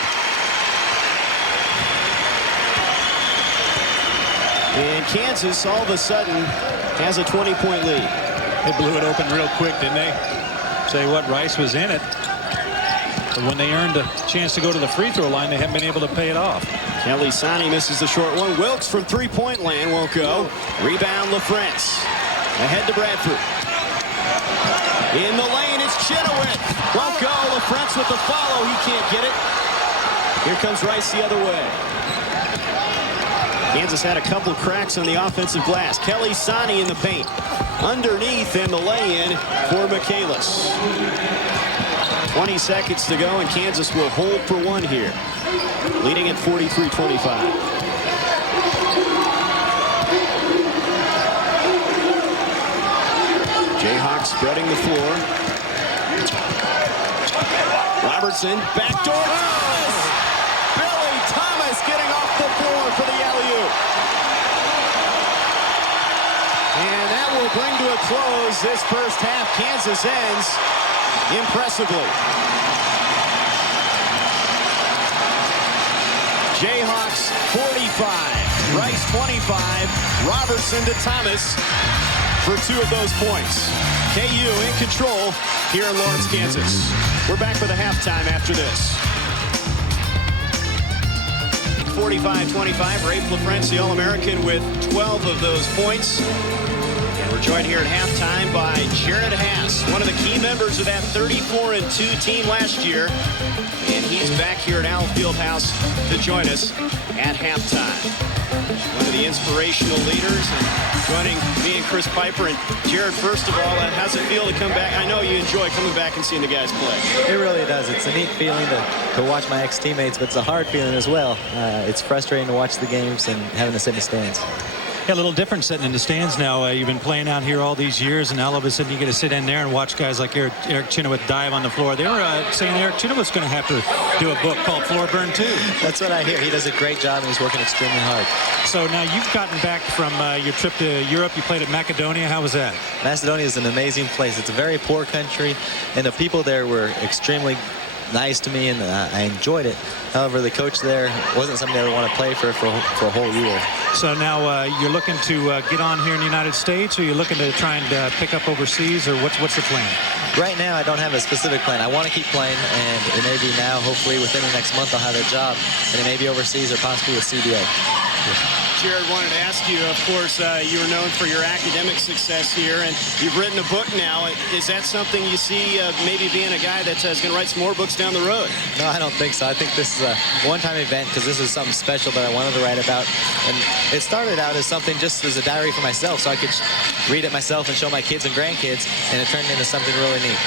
And Kansas all of a sudden has a 20-point lead. They blew it open real quick, didn't they? Tell you what, Rice was in it. But when they earned a chance to go to the free throw line, they haven't been able to pay it off. Kelly Sani misses the short one. Wilkes from three-point land won't go. Rebound LaFrance. Ahead to Bradford. In the lane, it's Chenoweth. Won't go. LaFrance with the follow. He can't get it. Here comes Rice the other way. Kansas had a couple cracks on the offensive glass. Kelly Sani in the paint. Underneath, and the lay-in for Michaelis. 20 seconds to go, and Kansas will hold for one here. Leading at 43-25. Jayhawks spreading the floor. Robertson, backdoor. Thomas! Billy Thomas getting off the floor for the alley-oop. And that will bring to a close this first half. Kansas ends impressively. Jayhawks 45, Rice 25, Robertson to Thomas for 2 of those points. KU in control here in Lawrence, Kansas. We're back with a halftime after this. 45-25, Rafe LaFrance, the All-American, with 12 of those points. And we're joined here at halftime by Jared Haas, one of the key members of that 34-2 team last year. And he's back here at Allen Fieldhouse to join us at halftime. One of the inspirational leaders, and joining me and Chris Piper. And Jared, first of all, how's it feel to come back? I know you enjoy coming back and seeing the guys play. It really does. It's a neat feeling to watch my ex-teammates, but it's a hard feeling as well. It's frustrating to watch the games and having to sit in the stands. Yeah, a little different sitting in the stands now. You've been playing out here all these years, and all of a sudden you get to sit in there and watch guys like Eric Chenoweth dive on the floor. They were saying Eric Chenoweth's going to have to do a book called Floor Burn 2. That's what I hear. He does a great job, and he's working extremely hard. So now you've gotten back from your trip to Europe. You played at Macedonia. How was that? Macedonia is an amazing place. It's a very poor country, and the people there were extremely nice to me, and I enjoyed it. However, the coach there wasn't somebody I would want to play for a whole year. So now you're looking to get on here in the United States, or you're looking to try and pick up overseas, or what's the plan? Right now, I don't have a specific plan. I want to keep playing, and it may be now, hopefully within the next month, I'll have a job, and it may be overseas or possibly with CBA. Jared, wanted to ask you, of course, you were known for your academic success here, and you've written a book now. Is that something you see maybe being a guy that's going to write some more books down the road? No, I don't think so. I think this is a one-time event because this is something special that I wanted to write about. And it started out as something just as a diary for myself, so I could read it myself and show my kids and grandkids, and it turned into something really neat.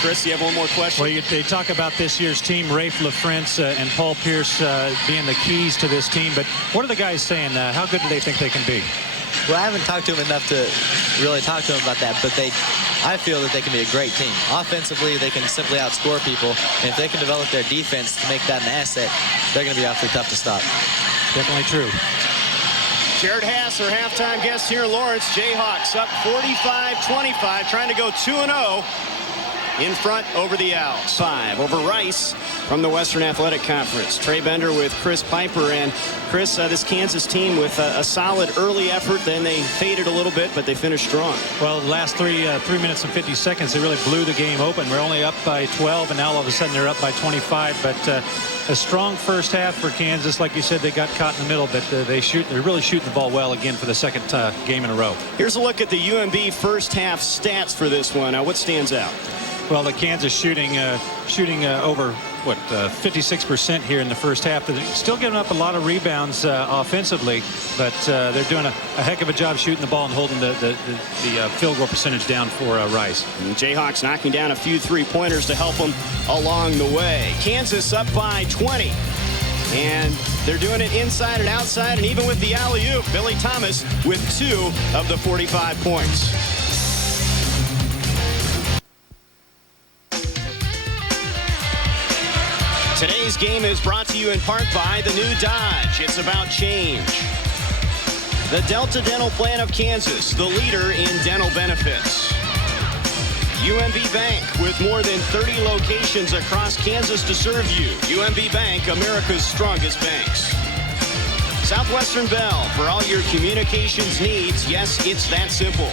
Chris, you have one more question? Well, they talk about this year's team, Rafe LaFrance and Paul Pierce being the keys to this team. But what are the guys saying? How good do they think they can be? Well, I haven't talked to him enough to really talk to him about that, but I feel that they can be a great team. Offensively, they can simply outscore people. And if they can develop their defense to make that an asset, they're going to be awfully tough to stop. Definitely true. Jared Haas, our halftime guest here in Lawrence. Jayhawks up 45-25, trying to go 2-0 in front over the Owls. 5 over Rice from the Western Athletic Conference. Trey Bender with Chris Piper. And Chris, this Kansas team with a solid early effort. Then they faded a little bit, but they finished strong. Well, the last 3 minutes and 50 seconds, they really blew the game open. We're only up by 12, and now all of a sudden they're up by 25. But a strong first half for Kansas. Like you said, they got caught in the middle, but they're really shooting the ball well again for the second game in a row. Here's a look at the UMB first half stats for this one. What stands out? Well, the Kansas shooting over 56% here in the first half. They're still giving up a lot of rebounds offensively, but they're doing a heck of a job shooting the ball and holding the field goal percentage down for Rice. And the Jayhawks knocking down a few three-pointers to help them along the way. Kansas up by 20. And they're doing it inside and outside, and even with the alley-oop, Billy Thomas with 2 of the 45 points. Today's game is brought to you in part by the new Dodge. It's about change. The Delta Dental Plan of Kansas, the leader in dental benefits. UMB Bank, with more than 30 locations across Kansas to serve you. UMB Bank, America's strongest banks. Southwestern Bell, for all your communications needs. Yes, it's that simple.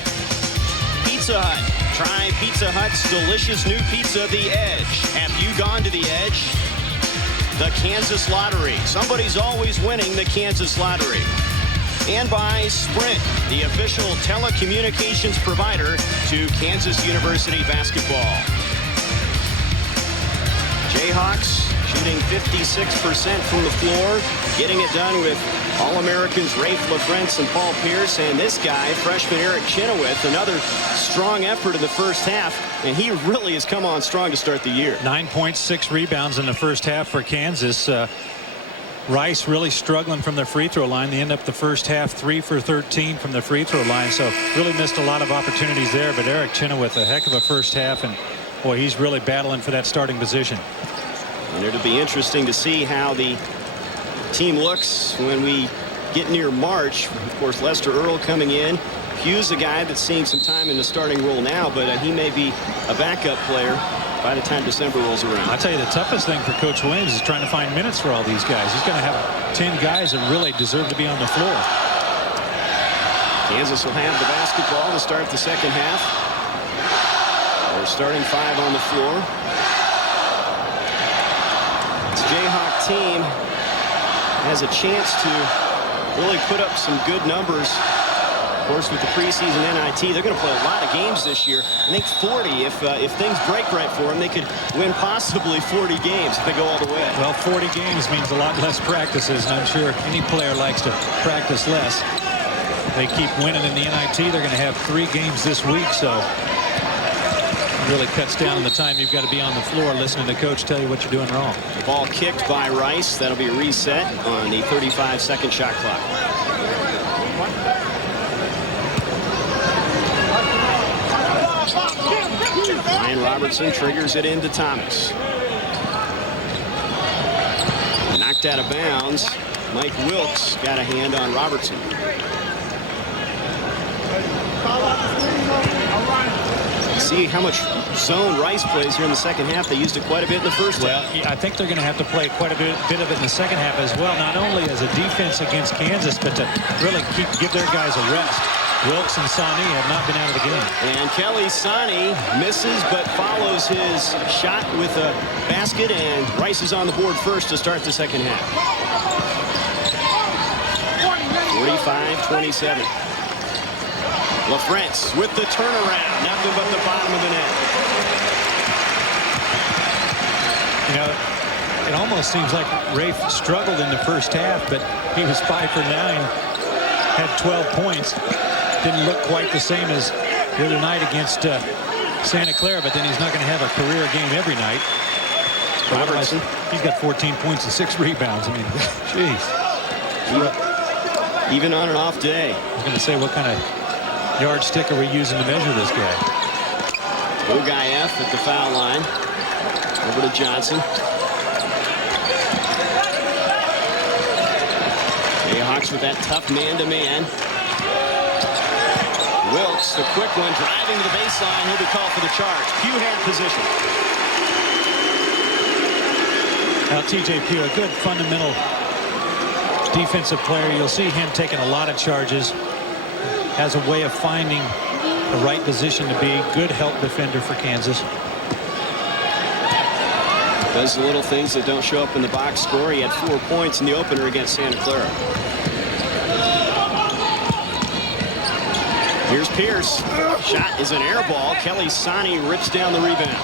Pizza Hut. Try Pizza Hut's delicious new pizza, The Edge. Have you gone to The Edge? The Kansas Lottery. Somebody's always winning the Kansas Lottery. And by Sprint, the official telecommunications provider to Kansas University basketball. Jayhawks shooting 56% from the floor, getting it done with All-Americans Rafe LaFrentz and Paul Pierce, and this guy, freshman Eric Chenoweth, another strong effort in the first half, and he really has come on strong to start the year. 9.6 rebounds in the first half for Kansas. Rice really struggling from the free throw line. They end up the first half 3 for 13 from the free throw line, so really missed a lot of opportunities there. But Eric Chenoweth, a heck of a first half, and boy, he's really battling for that starting position. And it'll be interesting to see how the team looks when we get near March. Of course, Lester Earl coming in. Hugh's a guy that's seeing some time in the starting role now, but he may be a backup player by the time December rolls around. I'll tell you, the toughest thing for Coach Williams is trying to find minutes for all these guys. He's going to have 10 guys that really deserve to be on the floor. Kansas will have the basketball to start the second half. They're starting 5 on the floor. This Jayhawk team has a chance to really put up some good numbers. Of course, with the preseason NIT, they're going to play a lot of games this year. I think 40, if things break right for them, they could win possibly 40 games if they go all the way. Well, 40 games means a lot less practices, and I'm sure any player likes to practice less. They keep winning in the NIT. They're going to have 3 games this week, so it really cuts down on the time you've got to be on the floor listening to coach tell you what you're doing wrong. The ball kicked by Rice. That'll be reset on the 35-second shot clock. Ryan Robertson triggers it into Thomas. Knocked out of bounds. Mike Wilkes got a hand on Robertson. See how much zone Rice plays here in the second half. They used it quite a bit in the first half. Well, I think they're going to have to play quite a bit of it in the second half as well, not only as a defense against Kansas, but to really give their guys a rest. Wilkes and Sani have not been out of the game. And Kelly Sani misses but follows his shot with a basket, and Rice is on the board first to start the second half. 45-27. LaFrentz with the turnaround. Nothing but the bottom of the net. You know, it almost seems like Rafe struggled in the first half, but he was 5 for 9, had 12 points. Didn't look quite the same as the other night against Santa Clara, but then he's not going to have a career game every night. Robertson. He's got 14 points and 6 rebounds. I mean, jeez. Even on an off day. I was going to say, what kind of yardstick are we using to measure this guy? Bugayev at the foul line. Over to Johnson. Jayhawks with that tough man-to-man. Wilkes, the quick one, driving to the baseline. He'll be called for the charge. Pugh had position. Now, TJ Pugh, a good fundamental defensive player. You'll see him taking a lot of charges. Has a way of finding the right position to be. Good help defender for Kansas. Does the little things that don't show up in the box score. He had 4 points in the opener against Santa Clara. Here's Pierce. Shot is an air ball. Kelly Sani rips down the rebound.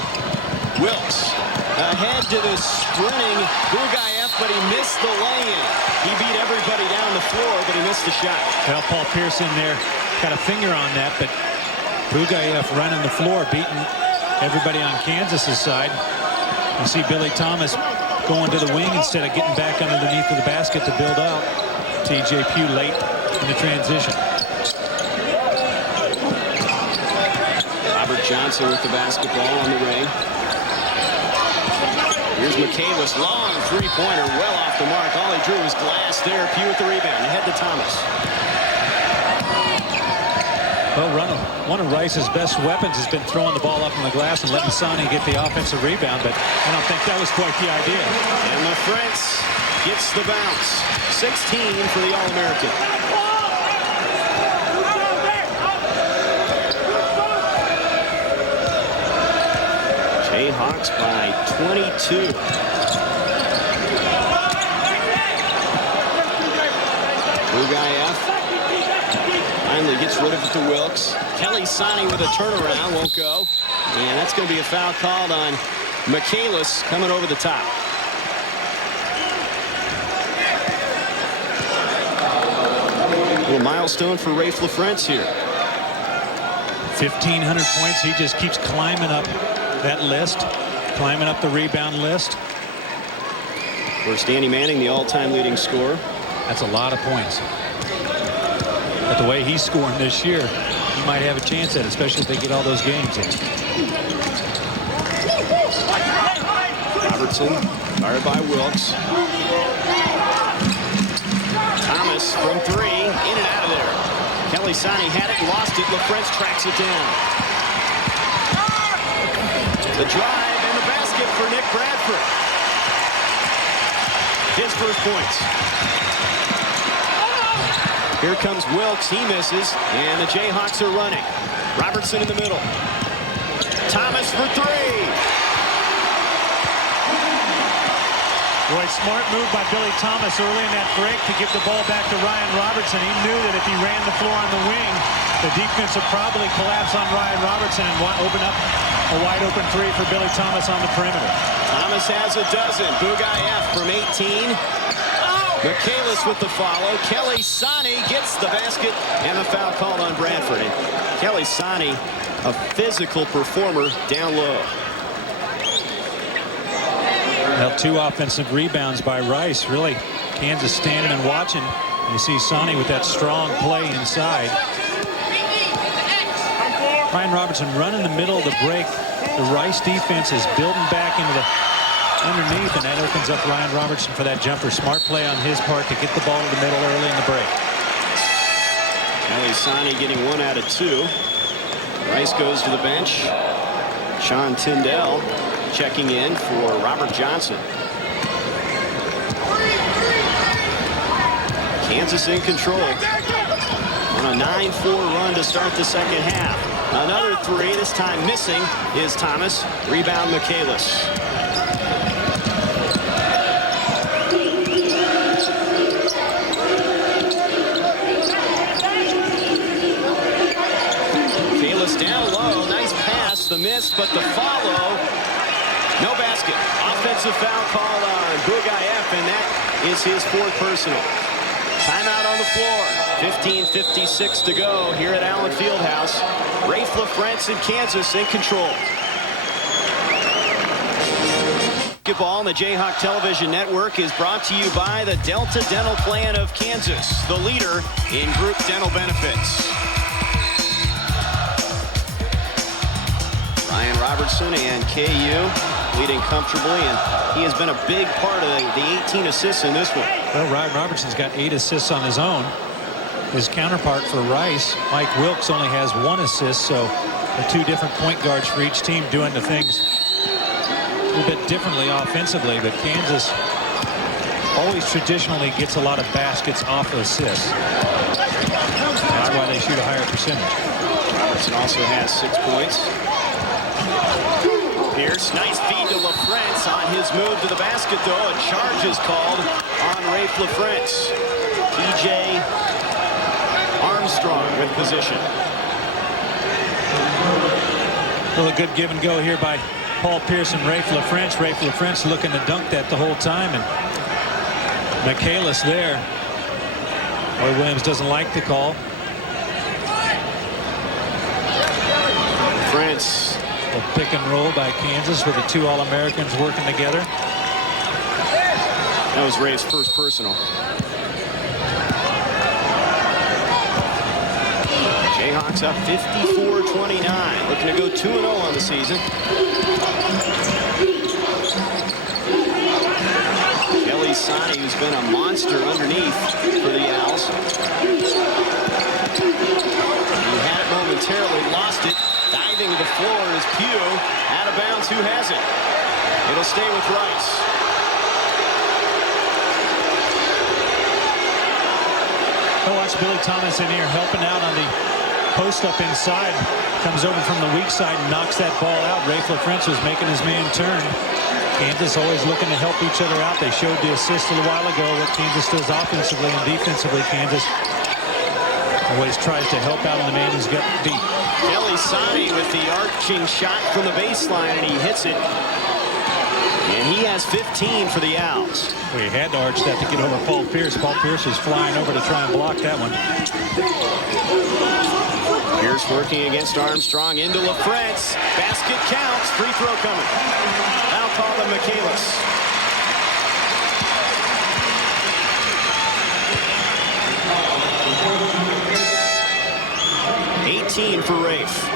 Wilkes ahead to the sprinting Bugayev, but he missed the lay-in. He beat everybody down the floor, but he missed the shot. Well, Paul Pierce in there got a finger on that, but Bugayev running the floor, beating everybody on Kansas's side. You see Billy Thomas going to the wing instead of getting back underneath of the basket to build out. TJ Pugh late in the transition. Robert Johnson with the basketball on the wing. Here's Michaelis, long three-pointer, well off the mark. All he drew was glass there. Pugh with the rebound, ahead to Thomas. Well, one of Rice's best weapons has been throwing the ball up on the glass and letting Sani get the offensive rebound, but I don't think that was quite the idea. And LaFrance gets the bounce. 16 for the All-American. Jayhawks by 22. Bugayev finally gets rid of it to Wilkes. Kelly Sani with a turnaround, won't go. And that's going to be a foul called on Michaelis coming over the top. A little milestone for Rafe LaFrance here. 1,500 points. He just keeps climbing up that list, climbing up the rebound list. Of course, Danny Manning, the all-time leading scorer. That's a lot of points. But the way he's scoring this year, he might have a chance at it, especially if they get all those games in. Robertson, guarded by Wilkes. Thomas from three, in and out of there. Kelly Sani had it, lost it. LaFrance tracks it down. The drive and the basket for Nick Bradford. His first points. Here comes Wilkes. He misses, and the Jayhawks are running. Robertson in the middle. Thomas for three. Boy, smart move by Billy Thomas early in that break to give the ball back to Ryan Robertson. He knew that if he ran the floor on the wing, the defense would probably collapse on Ryan Robertson and open up a wide-open three for Billy Thomas on the perimeter. Thomas has a dozen. Bugayev from 18. Michaelis with the follow. Kelly Sani gets the basket, and a foul called on Bradford. And Kelly Sani, a physical performer down low. Well, 2 offensive rebounds by Rice. Really, Kansas standing and watching. You see Sani with that strong play inside. Ryan Robertson running the middle of the break. The Rice defense is building back into the underneath, and that opens up Ryan Robertson for that jumper. Smart play on his part to get the ball to the middle early in the break. Kelly Sani getting 1 out of 2. Rice goes to the bench. Sean Tyndall checking in for Robert Johnson. Kansas in control on a 9-4 run to start the second half. Another three, this time missing, is Thomas. Rebound Michaelis. Michaelis down low, nice pass, the miss, but the follow. No basket. Offensive foul called on Bugayev, and that is his 4th personal. Timeout on the floor. 15:56 to go here at Allen Fieldhouse. Rafe LaFrance in Kansas in control. Basketball on the Jayhawk Television Network is brought to you by the Delta Dental Plan of Kansas, the leader in group dental benefits. Ryan Robertson, and KU leading comfortably, and he has been a big part of the 18 assists in this one. Well, Ryan Robertson's got 8 assists on his own. His counterpart for Rice, Mike Wilkes, only has 1 assist, so the 2 different point guards for each team doing the things a little bit differently offensively, but Kansas always traditionally gets a lot of baskets off of assists. That's why they shoot a higher percentage. Robertson also has 6 points. Pierce, nice feed to LaFrance on his move to the basket, though. A charge is called on Rafe LaFrance. TJ Armstrong with position. Well, a good give and go here by Paul Pierce and Rafe LaFrance. Rafe LaFrance looking to dunk that the whole time, and Michaelis there. Roy Williams doesn't like the call. France. A pick and roll by Kansas with the 2 All-Americans working together. That was Rafe's first personal. Jayhawks up 54-29. Looking to go 2-0 on the season. Kelly Sani, who's been a monster underneath for the Owls. He had it momentarily, lost it. Diving to the floor is Pugh. Out of bounds, who has it? It'll stay with Rice. Oh, watch Billy Thomas in here helping out on the post up inside. Comes over from the weak side and knocks that ball out. Rafe LaFrance was making his man turn. Kansas always looking to help each other out. They showed the assist a little while ago. What Kansas does offensively and defensively, Kansas always tries to help out on the man who's got beat. Kelly Sani with the arching shot from the baseline, and he hits it. And he has 15 for the Owls. We had to arch that to get over Paul Pierce. Paul Pierce was flying over to try and block that one. Pierce working against Armstrong into LaFrance. Basket counts. Free throw coming. Now call them Michaelis. For Rafe.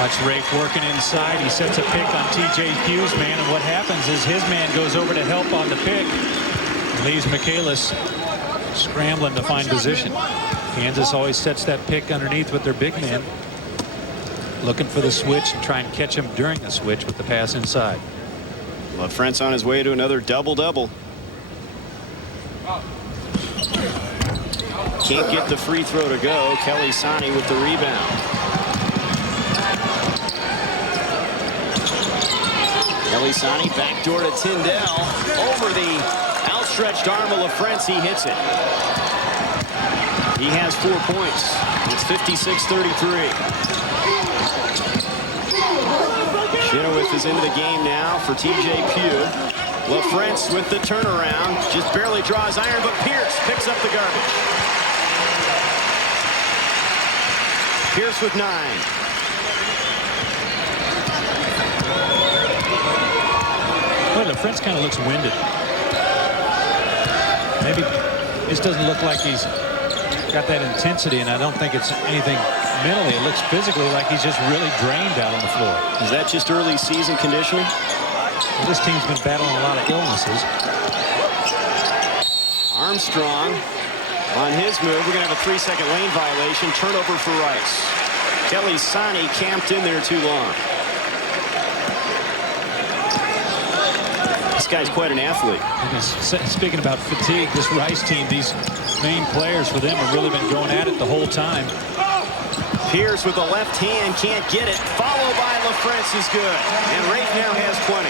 Watch Rafe working inside. He sets a pick on TJ Pugh's man, and what happens is his man goes over to help on the pick. Leaves Michaelis scrambling to find position. Kansas always sets that pick underneath with their big man, looking for the switch and try and catch him during the switch with the pass inside. LaFrance on his way to another double-double. Can't get the free throw to go. Kelly Sani with the rebound. Kelly Sani backdoor to Tyndall. Over the outstretched arm of LaFrance. He hits it. He has 4 points. It's 56-33. Chenoweth is into the game now for TJ Pugh. LaFrance with the turnaround. Just barely draws iron, but Pierce picks up the garbage. Pierce with 9. Boy, LaFrance kind of looks winded. Maybe this doesn't look like he's got that intensity, and I don't think it's anything mentally. It looks physically like he's just really drained out on the floor. Is that just early season conditioning? Well, this team's been battling a lot of illnesses. Armstrong on his move. We're going to have a 3-second lane violation. Turnover for Rice. Kelly Sani camped in there too long. This guy's quite an athlete. Speaking about fatigue, this Rice team, these main players for them have really been going at it the whole time. Pierce with the left hand, can't get it. Followed by LaFrance is good. And Rafe now has 20.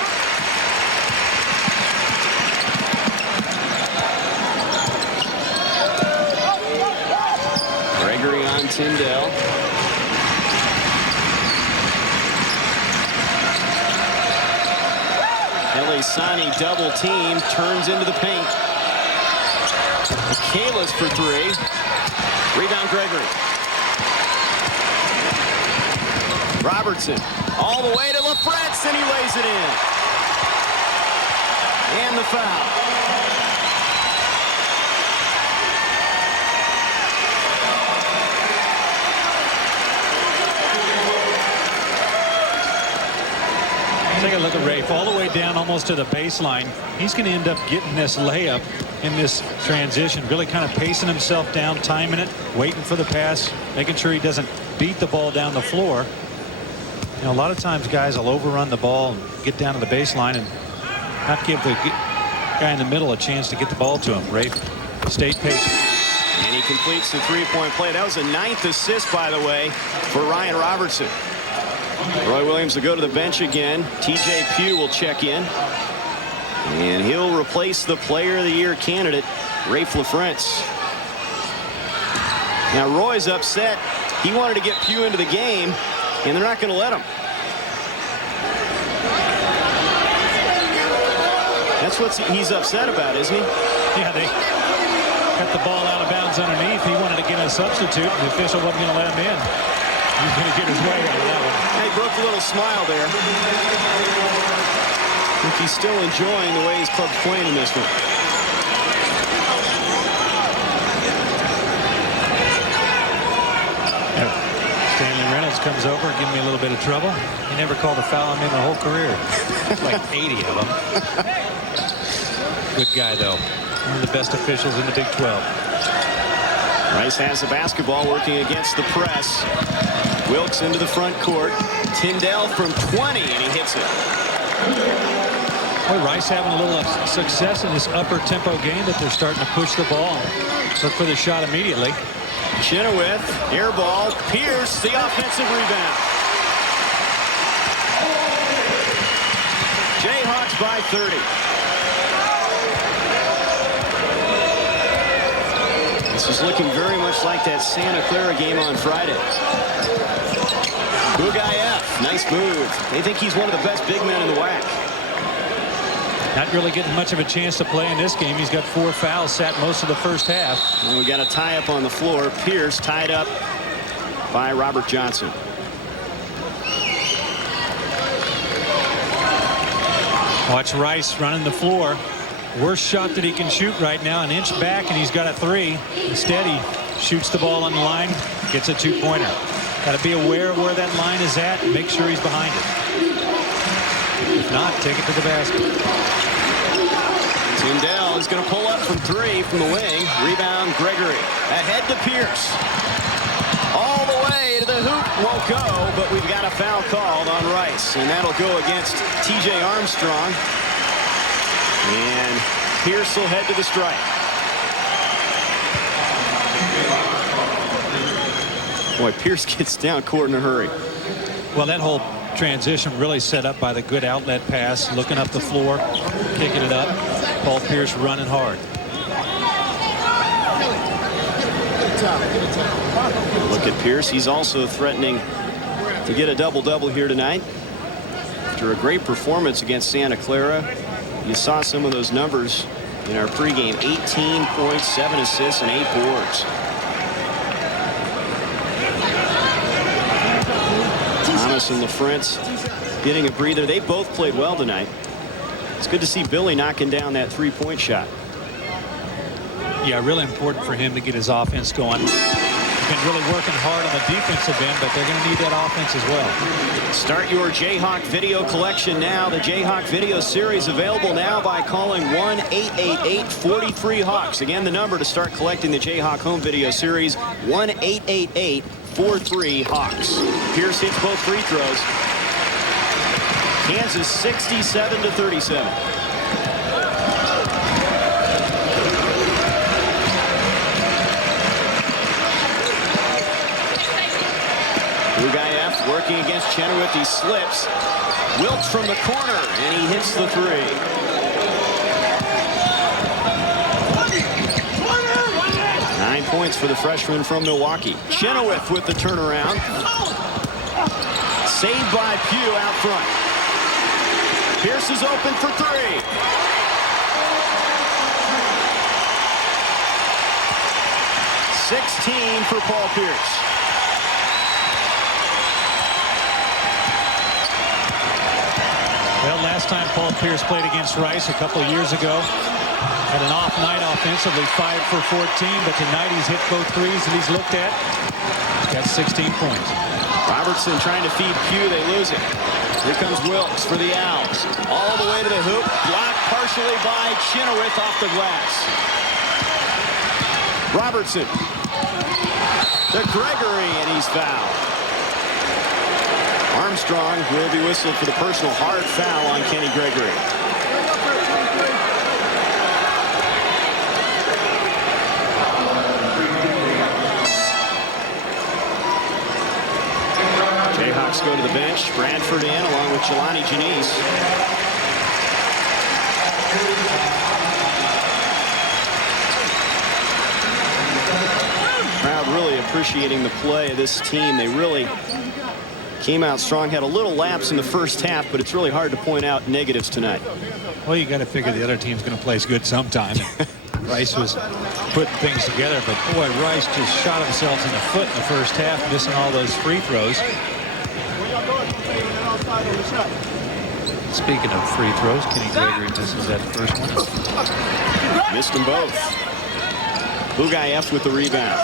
Gregory on Tyndall. Kelly Sani double team, turns into the paint. Michaelis for 3. Rebound Gregory. Robertson all the way to LaFrance, and he lays it in. And the foul. Take a look at Rafe all the way down almost to the baseline. He's going to end up getting this layup in this transition, really kind of pacing himself down, timing it, waiting for the pass, making sure he doesn't beat the ball down the floor. You know, a lot of times guys will overrun the ball and get down to the baseline and not give the guy in the middle a chance to get the ball to him. Rafe stayed patient. And he completes the three-point play. That was a 9th assist, by the way, for Ryan Robertson. Roy Williams will go to the bench again. TJ Pugh will check in. And he'll replace the Player of the Year candidate, Rafe LaFrentz. Now Roy's upset. He wanted to get Pugh into the game, and they're not going to let him. That's what he's upset about, isn't he? Yeah, they got the ball out of bounds underneath. He wanted to get a substitute, and the official wasn't going to let him in. He's going to get his way out of that one. He broke a little smile there. I think he's still enjoying the way his club's playing in this one. Stanley Reynolds comes over, giving me a little bit of trouble. He never called a foul on me in the whole career. Like 80 of them. Good guy, though. One of the best officials in the Big 12. Rice has the basketball, working against the press. Wilkes into the front court. Tyndall from 20, and he hits it. Boy, Rice having a little success in this upper tempo game, but they're starting to push the ball. Look for the shot immediately. Chenoweth, air ball. Pierce, the offensive rebound. Jayhawks by 30. This is looking very much like that Santa Clara game on Friday. Bugayev, nice move. They think he's one of the best big men in the WAC. Not really getting much of a chance to play in this game. He's got 4 fouls, sat most of the first half. And we got a tie up on the floor. Pierce tied up by Robert Johnson. Watch Rice running the floor. Worst shot that he can shoot right now, an inch back, and he's got a 3. Instead, he shoots the ball on the line, gets a 2-pointer. Got to be aware of where that line is at and make sure he's behind it. If not, take it to the basket. Tyndall is going to pull up from 3 from the wing. Rebound, Gregory. Ahead to Pierce. All the way to the hoop. Won't go, but we've got a foul called on Rice, and that'll go against T.J. Armstrong. And Pierce will head to the strike. Boy, Pierce gets down court in a hurry. Well, that whole transition really set up by the good outlet pass, looking up the floor, kicking it up. Paul Pierce running hard. Look at Pierce. He's also threatening to get a double-double here tonight. After a great performance against Santa Clara, you saw some of those numbers in our pregame. 18 points, 7 assists, and 8 boards. Thomas and LaFrentz getting a breather. They both played well tonight. It's good to see Billy knocking down that 3-point shot. Yeah, really important for him to get his offense going. He's been really working hard on the defensive end, but they're going to need that offense as well. Start your Jayhawk video collection now. The Jayhawk video series available now by calling 1-888-43-HAWKS. Again, the number to start collecting the Jayhawk home video series, 1-888-43-HAWKS. Pierce hits both free throws. Kansas 67-37. Bugayev working against Chenoweth. He slips. Wilkes from the corner, and he hits the 3. Nine points for the freshman from Milwaukee. Chenoweth with the turnaround. Saved by Pugh out front. Pierce is open for 3. (16) for Paul Pierce. Well, last time Paul Pierce played against Rice a couple of years ago, had an off night offensively, 5 for 14, but tonight he's hit both threes that he's looked at. He's got 16 points. Robertson trying to feed Pugh. They lose it. Here comes Wilkes for the Owls. All the way to the hoop. Blocked partially by Chenoweth off the glass. Robertson to Gregory, and he's fouled. Armstrong will be whistled for the personal hard foul on Kenny Gregory. Jayhawks go to the bench. Bradford in along with Jelani Janice. Crowd really appreciating the play of this team. They really came out strong. Had a little lapse in the first half, but it's really hard to point out negatives tonight. Well, you got to figure the other team's going to play good sometime. Rice was putting things together, but boy, Rice just shot himself in the foot in the first half, missing all those free throws. Speaking of free throws, Kenny Gregory misses that first one. Missed them both. Bugayev with the rebound.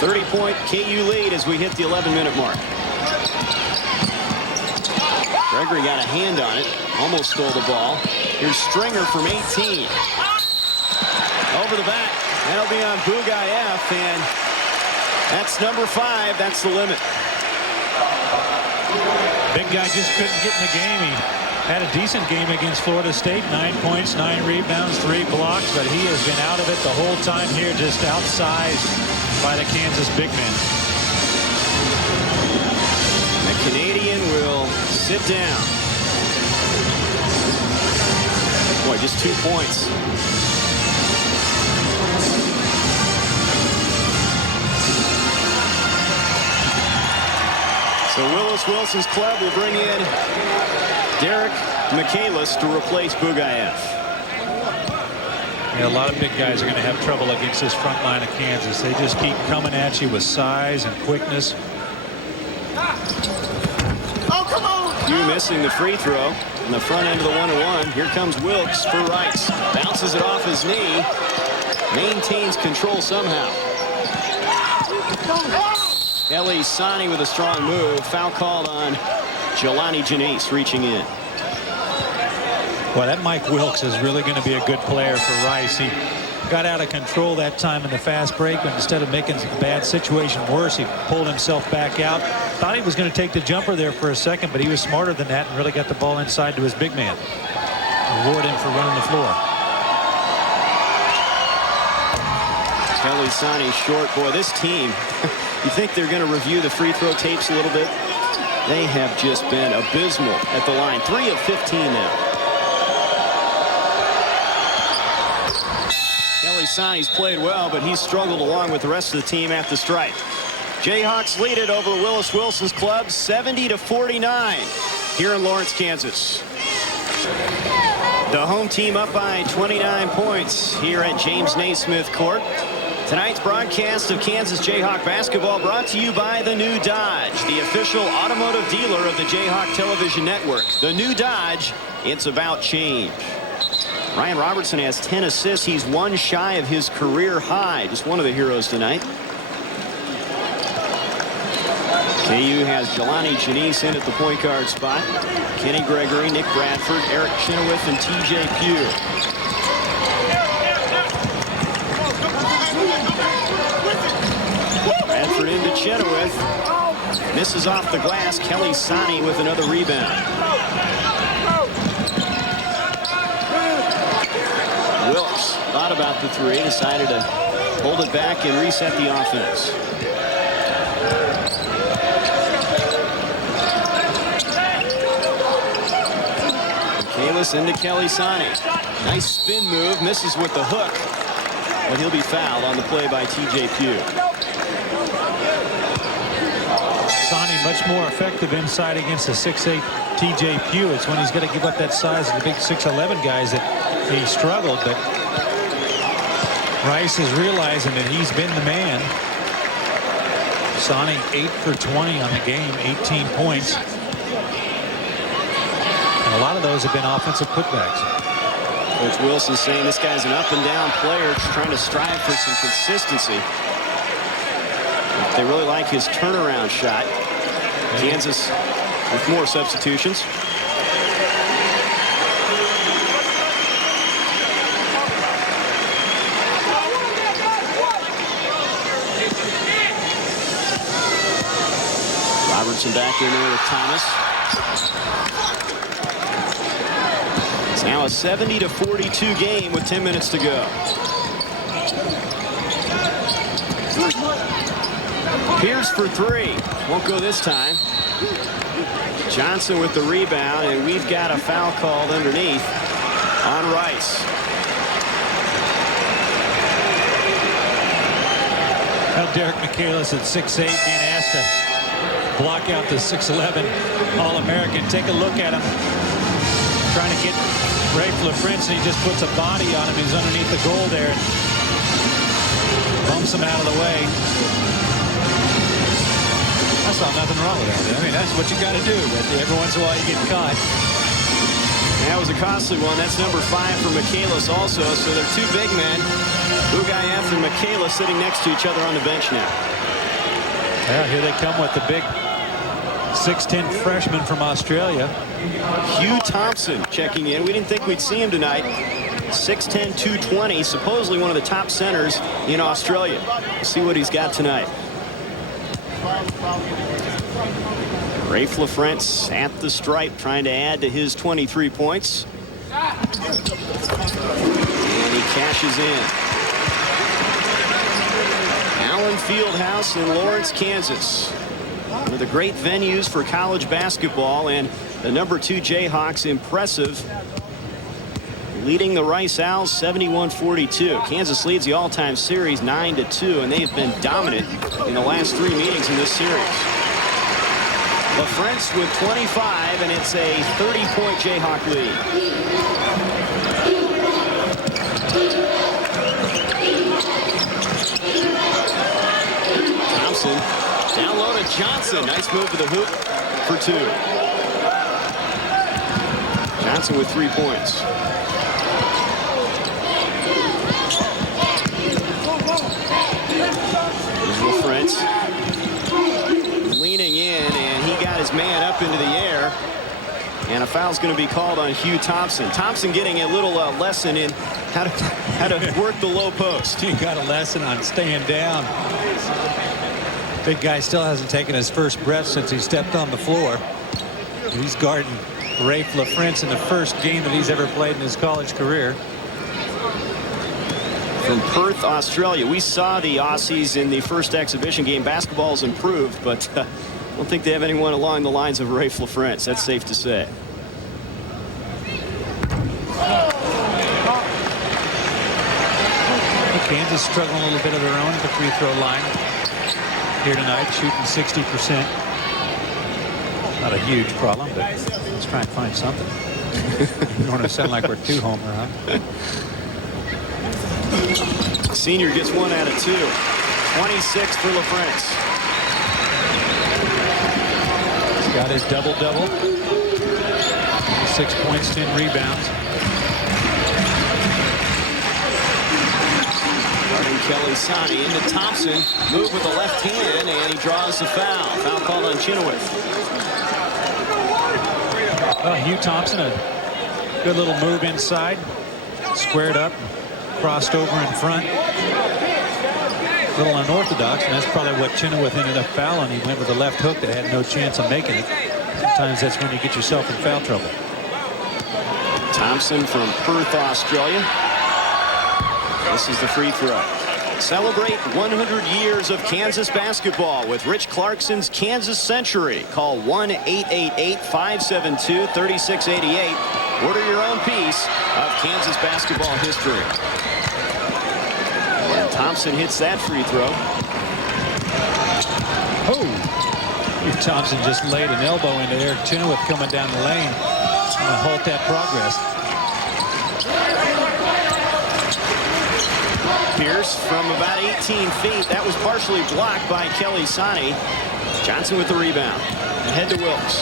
30-point KU lead as we hit the 11-minute mark. Gregory got a hand on it. Almost stole the ball. Here's Stringer from 18. Over the back. That'll be on Bugayev, and that's number 5. That's the limit. Big guy just couldn't get in the game. He had a decent game against Florida State. 9 points, 9 rebounds, 3 blocks, but he has been out of it the whole time here, just outsized by the Kansas big men. The Canadian will sit down. Boy, just 2 points. So Willis Wilson's club will bring in Derek Michaelis to replace Bugayev. Yeah, a lot of big guys are going to have trouble against this front line of Kansas. They just keep coming at you with size and quickness. Oh, come on! You missing the free throw on the front end of the 1-1. Here comes Wilkes for Rice. Bounces it off his knee. Maintains control somehow. Kelly Sani with a strong move. Foul called on Jelani Janice reaching in. Well, that Mike Wilkes is really going to be a good player for Rice. He got out of control that time in the fast break, but instead of making a bad situation worse, he pulled himself back out. Thought he was going to take the jumper there for a second, but he was smarter than that and really got the ball inside to his big man. Reward him for running the floor. Kelly Sani short. Boy, this team, you think they're going to review the free throw tapes a little bit? They have just been abysmal at the line. 3 of 15 now. Kelly Sani's played well, but he's struggled along with the rest of the team at the stripe. Jayhawks lead it over Willis Wilson's club 70-49 here in Lawrence, Kansas. The home team up by 29 points here at James Naismith Court. Tonight's broadcast of Kansas Jayhawk basketball brought to you by the new Dodge, the official automotive dealer of the Jayhawk television network. The new Dodge, it's about change. Ryan Robertson has 10 assists. He's 1 shy of his career high. Just one of the heroes tonight. KU has Jelani Janice in at the point guard spot. Kenny Gregory, Nick Bradford, Eric Chenoweth, and TJ Pugh. Bradford into Chenoweth. Misses off the glass. Kelly Sani with another rebound. Wilkes thought about the 3, decided to hold it back and reset the offense. Michaelis into Kelly Sani. Nice spin move. Misses with the hook. But he'll be fouled on the play by TJ Pugh. Sani much more effective inside against the 6'8 TJ Pugh. It's when he's going to give up that size of the big 6'11 guys that he struggled, but Rice is realizing that he's been the man. Sani 8 for 20 on the game, 18 points. And a lot of those have been offensive putbacks. Coach Wilson saying this guy's an up-and-down player, trying to strive for some consistency. They really like his turnaround shot. Kansas with more substitutions. Robertson back in there with Thomas. It's now a 70-42 game with 10 minutes to go. Pierce for three. Won't go this time. Johnson with the rebound, and we've got a foul called underneath on Rice. Well, Derek Michaelis at 6'8", being asked to block out the 6'11" All-American. Take a look at him. Trying to get Ray LaFrance, and he just puts a body on him. He's underneath the goal there and bumps him out of the way. I saw nothing wrong with that. I mean, that's what you got to do, but every once in a while you get caught. That was a costly one. That's number 5 for Michaelis also. So they're two big men, Bugayev and Michaelis, sitting next to each other on the bench now. Yeah, here they come with the big 6'10" freshman from Australia. Hugh Thompson checking in. We didn't think we'd see him tonight. 6'10", 220, supposedly one of the top centers in Australia. We'll see what he's got tonight. Rafe LaFrance at the stripe, trying to add to his 23 points. And he cashes in. Allen Fieldhouse in Lawrence, Kansas. One of the great venues for college basketball, and the number 2 Jayhawks impressive, leading the Rice Owls 71-42. Kansas leads the all-time series 9-2, and they've been dominant in the last 3 meetings in this series. LaFrance with 25, and it's a 30-point Jayhawk lead. Thompson down low to Johnson. Nice move to the hoop for 2. Johnson with 3 points. Here's LaFrance leaning in, and he got his man up into the air. And a foul's going to be called on Hugh Thompson. Thompson getting a little lesson in how to work the low post. He got a lesson on staying down. Big guy still hasn't taken his first breath since he stepped on the floor. He's guarding Rafe LaFrance in the first game that he's ever played in his college career. From Perth, Australia. We saw the Aussies in the first exhibition game. Basketball's improved, but I don't think they have anyone along the lines of Rafe LaFrance. That's safe to say. Kansas struggling a little bit of their own at the free throw line here tonight, shooting 60%. Not a huge problem, but let's try and find something. We don't want to sound like we're too homer, huh? Senior gets 1 out of 2. 26 for LaFrance. He's got his double-double. 6 points, 10 rebounds. Guarding Kelly Sani into Thompson. Move with the left hand, and he draws the foul. Foul called on Chenoweth. Hugh Thompson, a good little move inside. Squared up. Crossed over in front. A little unorthodox, and that's probably what Chenoweth ended up fouling. He went with a left hook that had no chance of making it. Sometimes that's when you get yourself in foul trouble. Thompson from Perth, Australia. This is the free throw. Celebrate 100 years of Kansas basketball with Rich Clarkson's Kansas Century. Call 1-888-572-3688. Order your own piece of Kansas basketball history. And Thompson hits that free throw. Oh! Hugh Thompson just laid an elbow into Eric Chenoweth coming down the lane. Trying to halt that progress. Pierce from about 18 feet. That was partially blocked by Kelly Sani. Johnson with the rebound. Ahead to Wilkes.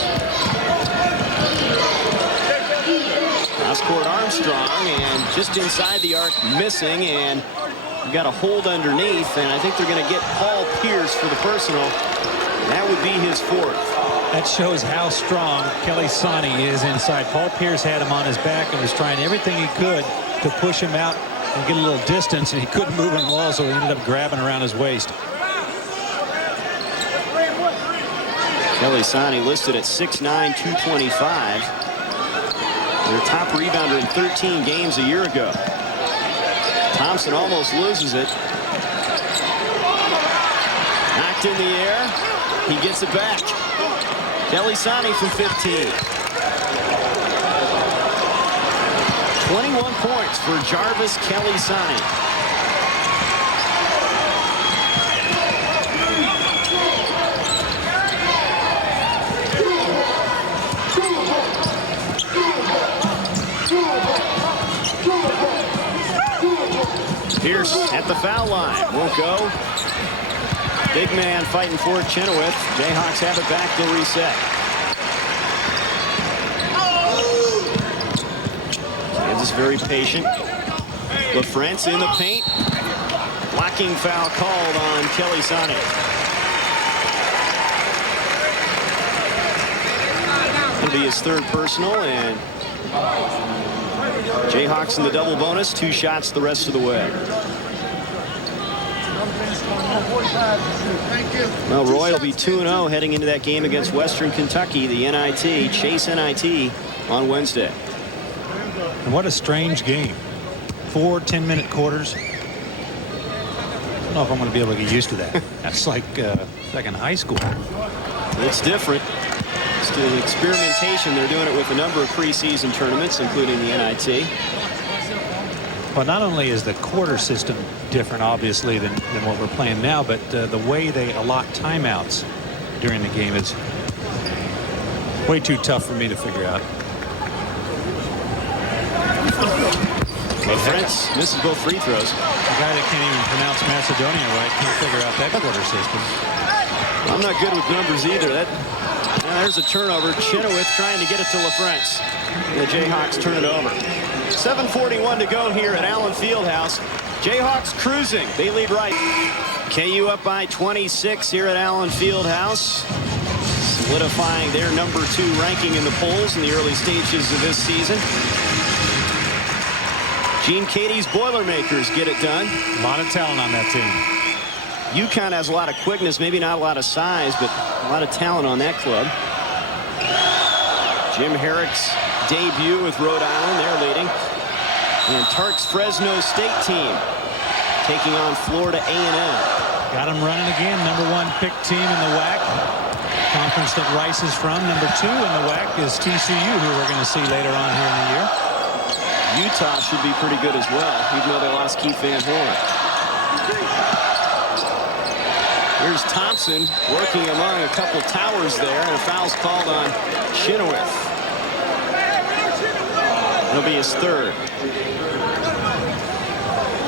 Cross-court Armstrong, and just inside the arc, missing, and we've got a hold underneath, and I think they're going to get Paul Pierce for the personal. That would be his 4th. That shows how strong Kelly Sani is inside. Paul Pierce had him on his back and was trying everything he could to push him out and get a little distance, and he couldn't move him well, so he ended up grabbing around his waist. Kelly Sani listed at 6'9", 225. Their top rebounder in 13 games a year ago. Thompson almost loses it. Knocked in the air. He gets it back. Kelly Sani from 15. 21 points for Jarvis Kelly Sani. Pierce at the foul line. Won't go. Big man fighting for it, Chenoweth. Jayhawks have it back. They'll reset. Kansas very patient. LaFrance in the paint. Blocking foul called on Kelly Sani. It'll be his third personal, and Jayhawks in the double bonus. 2 shots the rest of the way. Well, Roy will be 2-0 heading into that game against Western Kentucky, the NIT, Chase NIT, on Wednesday. And what a strange game. 4 10-minute quarters. I don't know if I'm going to be able to get used to that. That's like in high school. It's different. Still experimentation. They're doing it with a number of preseason tournaments, including the NIT. Well, not only is the quarter system different, obviously, than what we're playing now, but the way they allot timeouts during the game is way too tough for me to figure out. LaFrance misses both free throws. The guy that can't even pronounce Macedonia right can't figure out that quarter system. I'm not good with numbers either. There's a turnover. Chenoweth trying to get it to LaFrance. And the Jayhawks turn it over. 7:41 to go here at Allen Fieldhouse. Jayhawks cruising. They lead right. KU up by 26 here at Allen Fieldhouse, solidifying their #2 ranking in the polls in the early stages of this season. Gene Katie's Boilermakers get it done. A lot of talent on that team. UConn has a lot of quickness, maybe not a lot of size, but a lot of talent on that club. Jim Herrick's debut with Rhode Island, they're leading. And Tark's Fresno State team taking on Florida A&M. Got them running again. #1 picked team in the WAC. Conference that Rice is from. #2 in the WAC is TCU, who we're going to see later on here in the year. Utah should be pretty good as well, even though they lost Keith Van Horn. Here's Thompson working among a couple towers there, and a foul's called on Chenoweth. It'll be his third.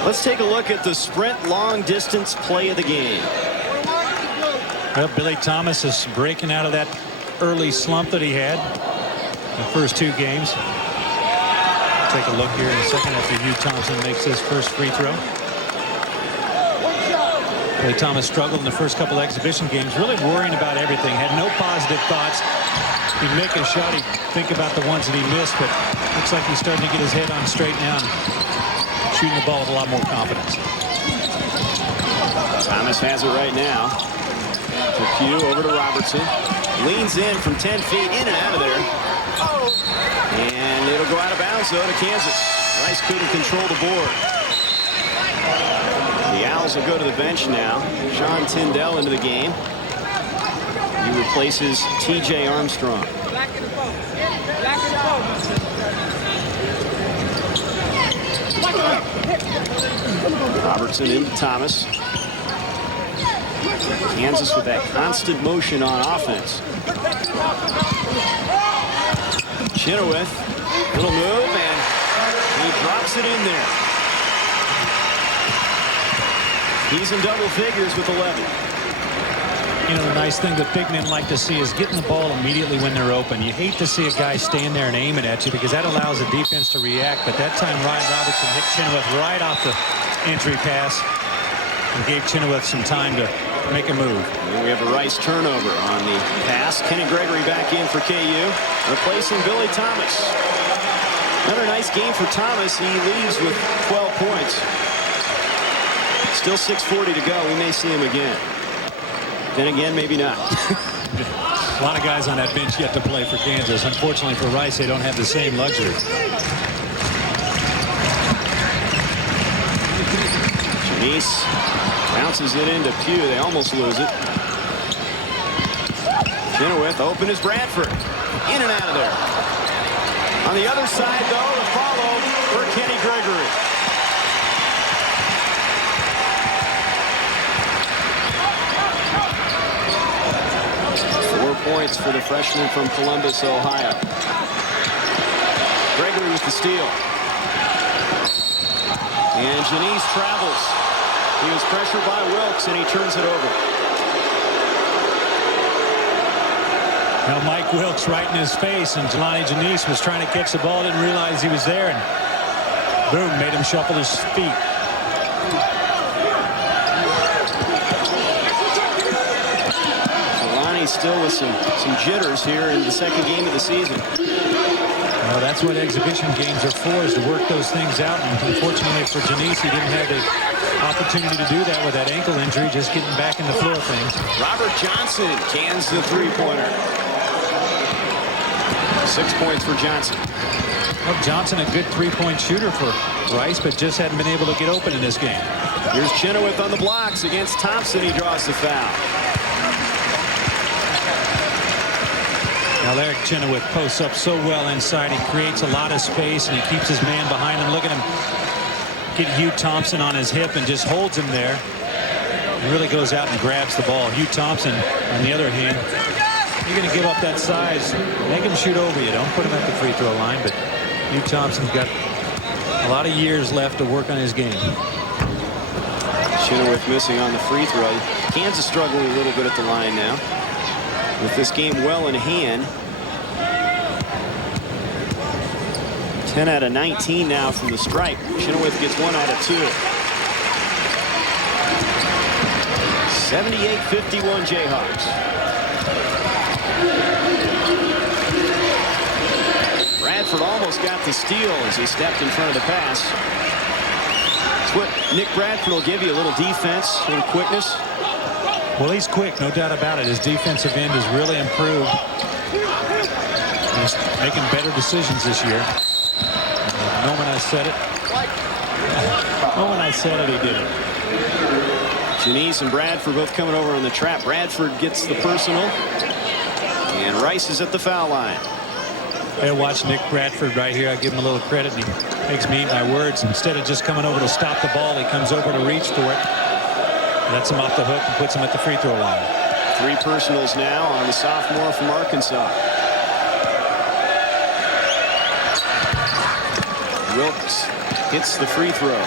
Let's take a look at the sprint long distance play of the game. Well, Billy Thomas is breaking out of that early slump that he had the first 2 games. Take a look here in a second after Hugh Thompson makes his first free throw. Billy Thomas struggled in the first couple exhibition games, really worrying about everything, had no positive thoughts. He'd make a shot, he'd think about the ones that he missed, but looks like he's starting to get his head on straight now and shooting the ball with a lot more confidence. Thomas has it right now. To Pugh, over to Robertson. Leans in from 10 feet, in and out of there. And it'll go out of bounds, though, to Kansas. Rice couldn't control the board. The Owls will go to the bench now. Sean Tyndall into the game. He replaces T.J. Armstrong. Back in the boat. Back in the boat. Robertson into Thomas. Kansas with that constant motion on offense. Chenoweth, little move, and he drops it in there. He's in double figures with 11. You know, the nice thing that big men like to see is getting the ball immediately when they're open. You hate to see a guy stand there and aim it at you because that allows the defense to react. But that time, Ryan Robertson hit Chenoweth right off the entry pass and gave Chenoweth some time to make a move. And we have a Rice turnover on the pass. Kenny Gregory back in for KU, replacing Billy Thomas. Another nice game for Thomas. He leaves with 12 points. Still 6:40 to go. We may see him again. Then again, maybe not. A lot of guys on that bench yet to play for Kansas. Unfortunately for Rice, they don't have the same luxury. Janice bounces it into Pugh. They almost lose it. Chenoweth open is Bradford. In and out of there. On the other side, though, the follow for Kenny Gregory. Points for the freshman from Columbus, Ohio. Gregory with the steal. And Janice travels. He was pressured by Wilkes, and he turns it over. Now Mike Wilkes right in his face, and Jelani Janice was trying to catch the ball, didn't realize he was there, and boom, made him shuffle his feet. Still with some jitters here in the second game of the season. Well, that's what exhibition games are for, is to work those things out. And unfortunately for Janice, he didn't have the opportunity to do that with that ankle injury, just getting back in the flow of things. Robert Johnson cans the three-pointer. 6 points for Johnson. Well, Johnson, a good three-point shooter for Rice, but just hadn't been able to get open in this game. Here's Chenoweth on the blocks against Thompson. He draws the foul. Now Eric Chenoweth posts up so well inside. He creates a lot of space, and he keeps his man behind him. Look at him get Hugh Thompson on his hip and just holds him there. He really goes out and grabs the ball. Hugh Thompson, on the other hand, you're going to give up that size, make him shoot over you. Don't put him at the free throw line, but Hugh Thompson's got a lot of years left to work on his game. Chenoweth missing on the free throw. Kansas struggling a little bit at the line now, with this game well in hand. 10 out of 19 now from the stripe. Chenoweth gets 1 out of 2. 78-51 Jayhawks. Bradford almost got the steal as he stepped in front of the pass. That's what Nick Bradford will give you, a little defense, a little quickness. Well, he's quick, no doubt about it. His defensive end has really improved. He's making better decisions this year. The moment I said it, he did it. Janice and Bradford both coming over on the trap. Bradford gets the personal, and Rice is at the foul line. I watch Nick Bradford right here. I give him a little credit, and he makes me eat my words. Instead of just coming over to stop the ball, he comes over to reach for it. Lets him off the hook and puts him at the free throw line. 3 personals now on the sophomore from Arkansas. Wilkes hits the free throw.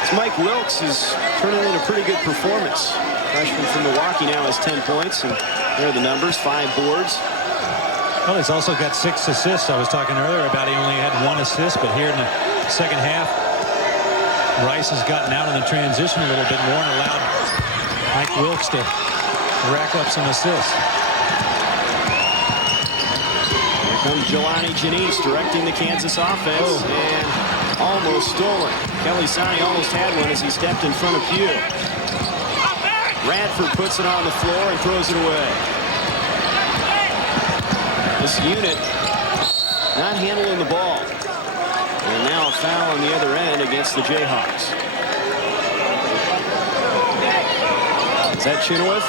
It's Mike Wilkes is turning in a pretty good performance. Freshman from Milwaukee now has 10 points, and there are the numbers, 5 boards. Well, he's also got 6 assists. I was talking earlier about he only had 1 assist, but here in the second half, Rice has gotten out in the transition a little bit more and allowed Mike Wilkes to rack up some assists. Here comes Jelani Janice directing the Kansas offense, and almost stolen. Kelly Sani almost had one as he stepped in front of Pugh. Bradford puts it on the floor and throws it away. This unit not handling the ball. And now a foul on the other end against the Jayhawks. Is that Chenoweth?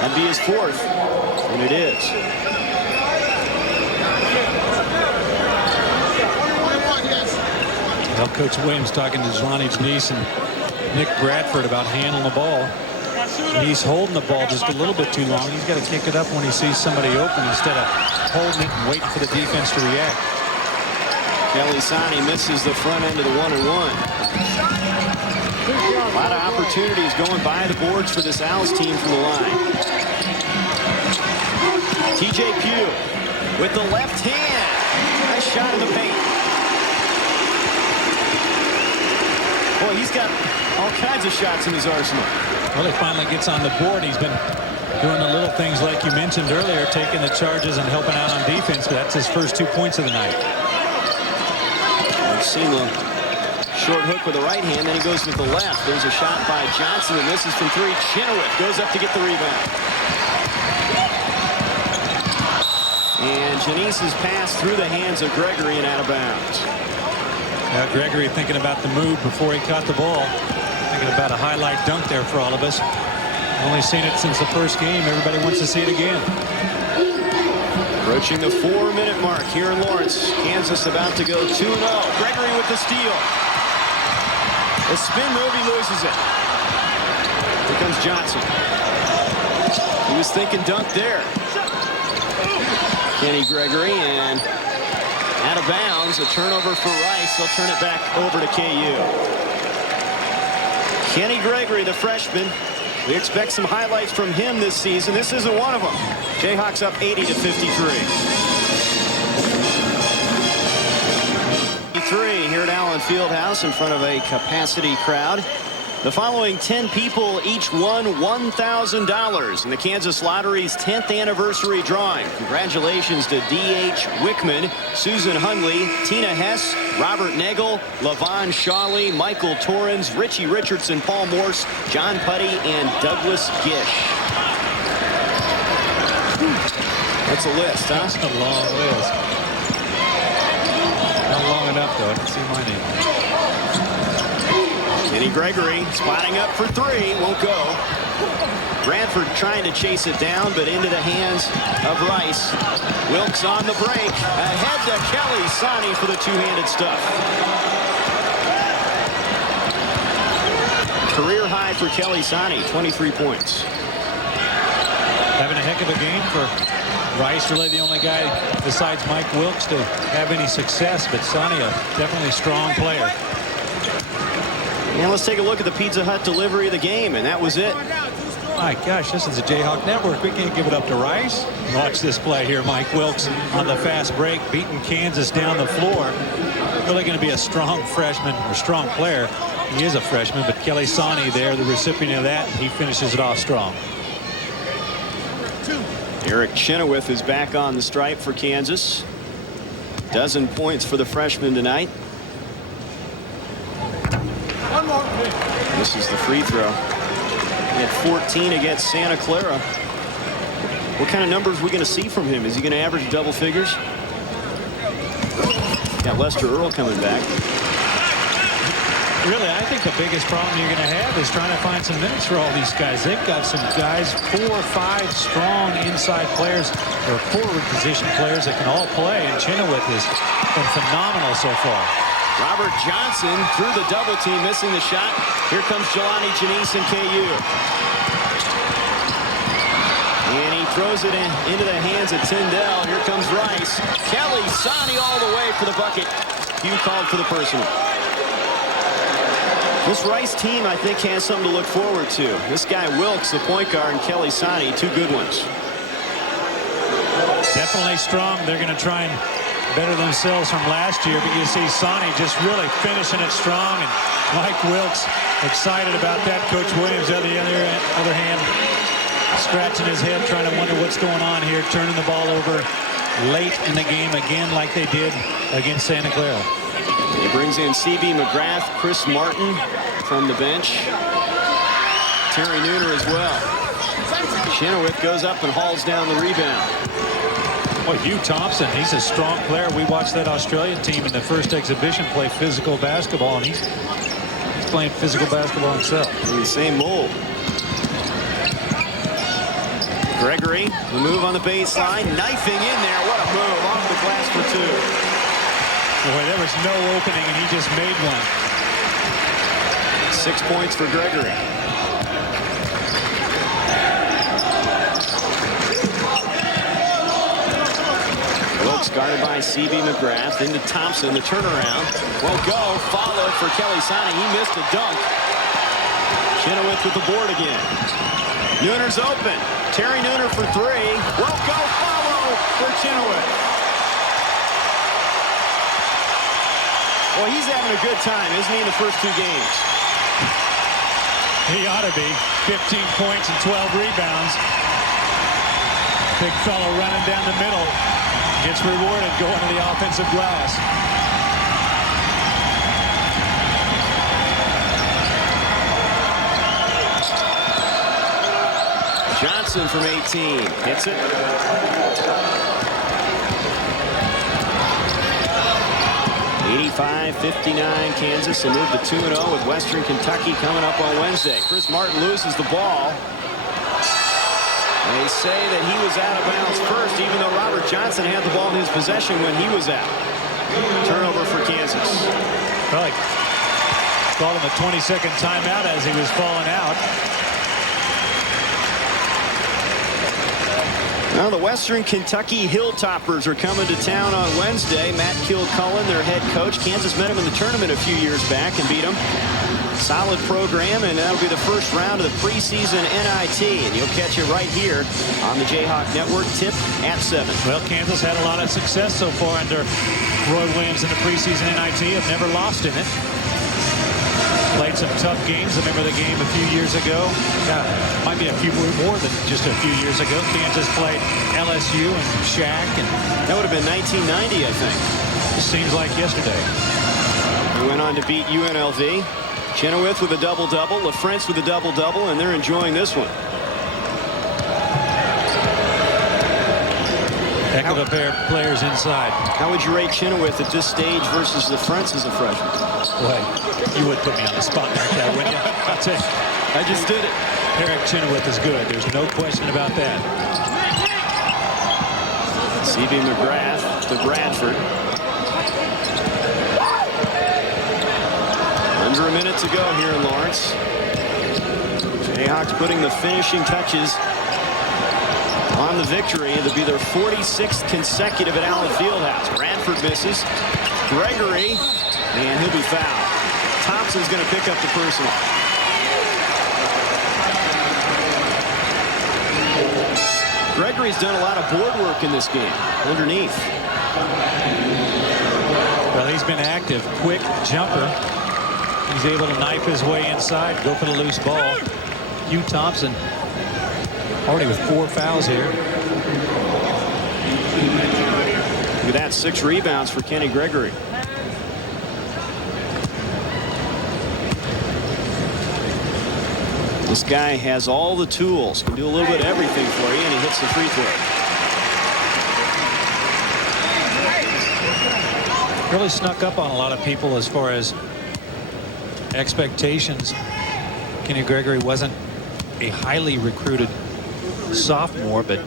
That'd be his 4th, and it is. Well, Coach Williams talking to Jelani Janice and Nick Bradford about handling the ball. He's holding the ball just a little bit too long. He's got to kick it up when he sees somebody open instead of holding it and waiting for the defense to react. Kelly Sani misses the front end of the 1-and-1. A lot of opportunities going by the boards for this Owls team from the line. TJ Pugh with the left hand. Nice shot in the paint. Boy, he's got all kinds of shots in his arsenal. Well, he finally gets on the board. He's been doing the little things like you mentioned earlier, taking the charges and helping out on defense, but that's his first 2 points of the night. We've seen the short hook with the right hand, then he goes with the left. There's a shot by Johnson, and this is from 3. Chenoweth goes up to get the rebound. And Janice's pass through the hands of Gregory and out of bounds. Gregory thinking about the move before he caught the ball. Thinking about a highlight dunk there for all of us. Only seen it since the first game. Everybody wants to see it again. Approaching the 4-minute mark here in Lawrence. Kansas about to go 2-0. Gregory with the steal. A spin move, he loses it. Here comes Johnson. He was thinking dunk there. Kenny Gregory, and out of bounds. A turnover for Rice. They'll turn it back over to KU. Kenny Gregory, the freshman. We expect some highlights from him this season. This isn't one of them. Jayhawks up 80-53 here at Allen Fieldhouse in front of a capacity crowd. The following 10 people each won $1,000 in the Kansas Lottery's 10th anniversary drawing. Congratulations to D.H. Wickman, Susan Hunley, Tina Hess, Robert Nagel, Lavon Shawley, Michael Torrens, Richie Richardson, Paul Morse, John Putty, and Douglas Gish. That's a list, huh? That's a long list. Not long enough, though. I can see my name. Kenny Gregory spotting up for 3, won't go. Bradford trying to chase it down, but into the hands of Rice. Wilkes on the break. Ahead to Kelly Sani for the two-handed stuff. Career high for Kelly Sani, 23 points. Having a heck of a game for Rice, really the only guy besides Mike Wilkes to have any success, but Sani, a definitely strong player. And let's take a look at the Pizza Hut delivery of the game, and that was it. My gosh, this is the Jayhawk Network. We can't give it up to Rice. Watch this play here. Mike Wilkes on the fast break, beating Kansas down the floor. Really going to be a strong freshman or strong player. He is a freshman, but Kelly Sani there, the recipient of that, he finishes it off strong. Eric Chenoweth is back on the stripe for Kansas. 12 points for the freshman tonight. This is the free throw. He had 14 against Santa Clara. What kind of numbers are we going to see from him? Is he going to average double figures? Got Lester Earl coming back. Really, I think the biggest problem you're going to have is trying to find some minutes for all these guys. They've got some guys, 4 or 5 strong inside players or forward position players that can all play, and Chenoweth has been phenomenal so far. Robert Johnson through the double team, missing the shot. Here comes Jelani Janice and KU. And he throws it into the hands of Tyndall. Here comes Rice. Kelly Sani all the way for the bucket. Hugh called for the personal. This Rice team, I think, has something to look forward to. This guy Wilkes, the point guard, and Kelly Sani, 2 good ones. Definitely strong. They're going to try and better themselves from last year, but you see Sani just really finishing it strong, and Mike Wilkes excited about that. Coach Williams on the other hand scratching his head, trying to wonder what's going on here, turning the ball over late in the game again like they did against Santa Clara. He brings in C.B. McGrath, Chris Martin from the bench, Terry Nooner as well. Chenoweth goes up and hauls down the rebound. Well, Hugh Thompson, he's a strong player. We watched that Australian team in the first exhibition play physical basketball, and he's playing physical basketball himself. In the same mold. Gregory, the move on the baseline, knifing in there. What a move, off the glass for 2. Boy, there was no opening, and he just made one. 6 points for Gregory. Wilkes guarded by C.B. McGrath. Into Thompson, the turnaround. Won't go. Follow for Kelly Sani. He missed a dunk. Chenoweth with the board again. Nooner's open. Terry Nooner for 3. Won't go. Follow for Chenoweth. Well, he's having a good time, isn't he, in the first 2 games? He ought to be. 15 points and 12 rebounds. Big fellow running down the middle. Gets rewarded going to the offensive glass. Johnson from 18 hits it. (85-59) Kansas will move to 2-0 with Western Kentucky coming up on Wednesday. Chris Martin loses the ball. They say that he was out of bounds first, even though Robert Johnson had the ball in his possession when he was out. Turnover for Kansas. Well, called him a 20-second timeout as he was falling out. Now the Western Kentucky Hilltoppers are coming to town on Wednesday. Matt Kilcullen, their head coach. Kansas met him in the tournament a few years back and beat him. Solid program, and that'll be the first round of the preseason NIT. And you'll catch it right here on the Jayhawk Network. Tip at 7. Well, Kansas had a lot of success so far under Roy Williams in the preseason NIT. Have never lost in it. Played some tough games. I remember the game a few years ago. Might be a few more than just a few years ago. Kansas played LSU and Shaq. And that would have been 1990, I think. It seems like yesterday. We went on to beat UNLV. Chenoweth with a double-double, LaFrentz with a double-double, and they're enjoying this one. Heck of a pair of players inside. How would you rate Chenoweth at this stage versus LaFrentz as a freshman? Boy, you would put me on the spot like that, wouldn't you? I'll tell you. I just did it. Eric Chenoweth is good. There's no question about that. C.B. McGrath to Bradford. Under a minute to go here in Lawrence. Jayhawks putting the finishing touches on the victory. It'll be their 46th consecutive at Allen Fieldhouse. Bradford misses. Gregory, and he'll be fouled. Thompson's going to pick up the personal. Gregory's done a lot of board work in this game underneath. Well, he's been active. Quick jumper. He's able to knife his way inside, go for the loose ball. Hugh Thompson already with 4 fouls here. Look at that, 6 rebounds for Kenny Gregory. This guy has all the tools, can do a little bit of everything for you, and he hits the free throw. Really snuck up on a lot of people as far as expectations. Kenny Gregory wasn't a highly recruited sophomore, but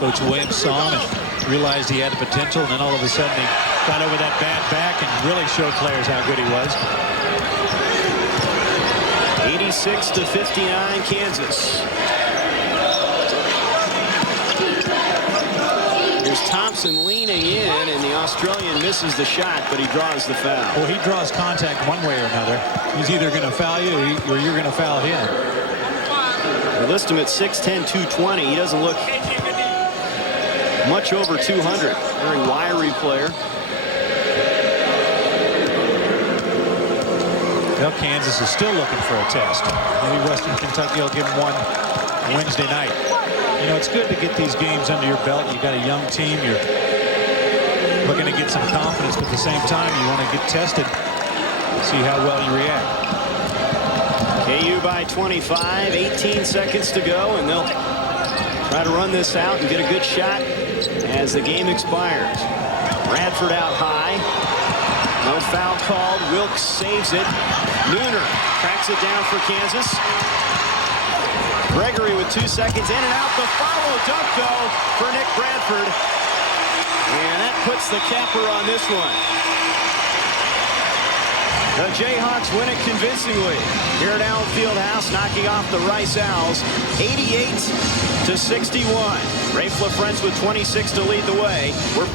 Coach Williams saw him and realized he had the potential, and then all of a sudden he got over that bad back and really showed players how good he was. 86-59 Kansas. Here's Thompson leaning in, and the Australian misses the shot, but he draws the foul. Well, he draws contact one way or another. He's either going to foul you or you're going to foul him. They list him at 6'10", 220. He doesn't look much over 200. Very wiry player. Well, Kansas is still looking for a test. Maybe Western Kentucky will give him one Wednesday night. You know, it's good to get these games under your belt. You've got a young team. You're looking to get some confidence, but at the same time, you want to get tested, see how well you react. KU by 25, 18 seconds to go, and they'll try to run this out and get a good shot as the game expires. Bradford out high. No foul called. Wilkes saves it. Nooner cracks it down for Kansas. Gregory with 2 seconds in and out. The follow dunk, though, for Nick Bradford. And that puts the capper on this one. The Jayhawks win it convincingly here at Allen Fieldhouse, knocking off the Rice Owls 88-61. Rafe LaFrentz with 26 to lead the way. We're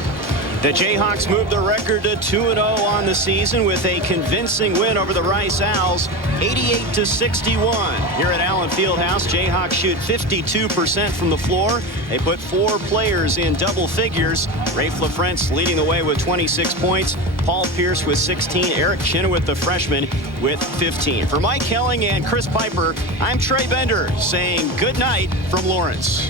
The Jayhawks moved their record to 2-0 on the season with a convincing win over the Rice Owls, 88-61. Here at Allen Fieldhouse, Jayhawks shoot 52% from the floor. They put 4 players in double figures. Rafe LaFrentz leading the way with 26 points. Paul Pierce with 16. Eric Chenoweth, the freshman, with 15. For Mike Helling and Chris Piper, I'm Trey Bender saying good night from Lawrence.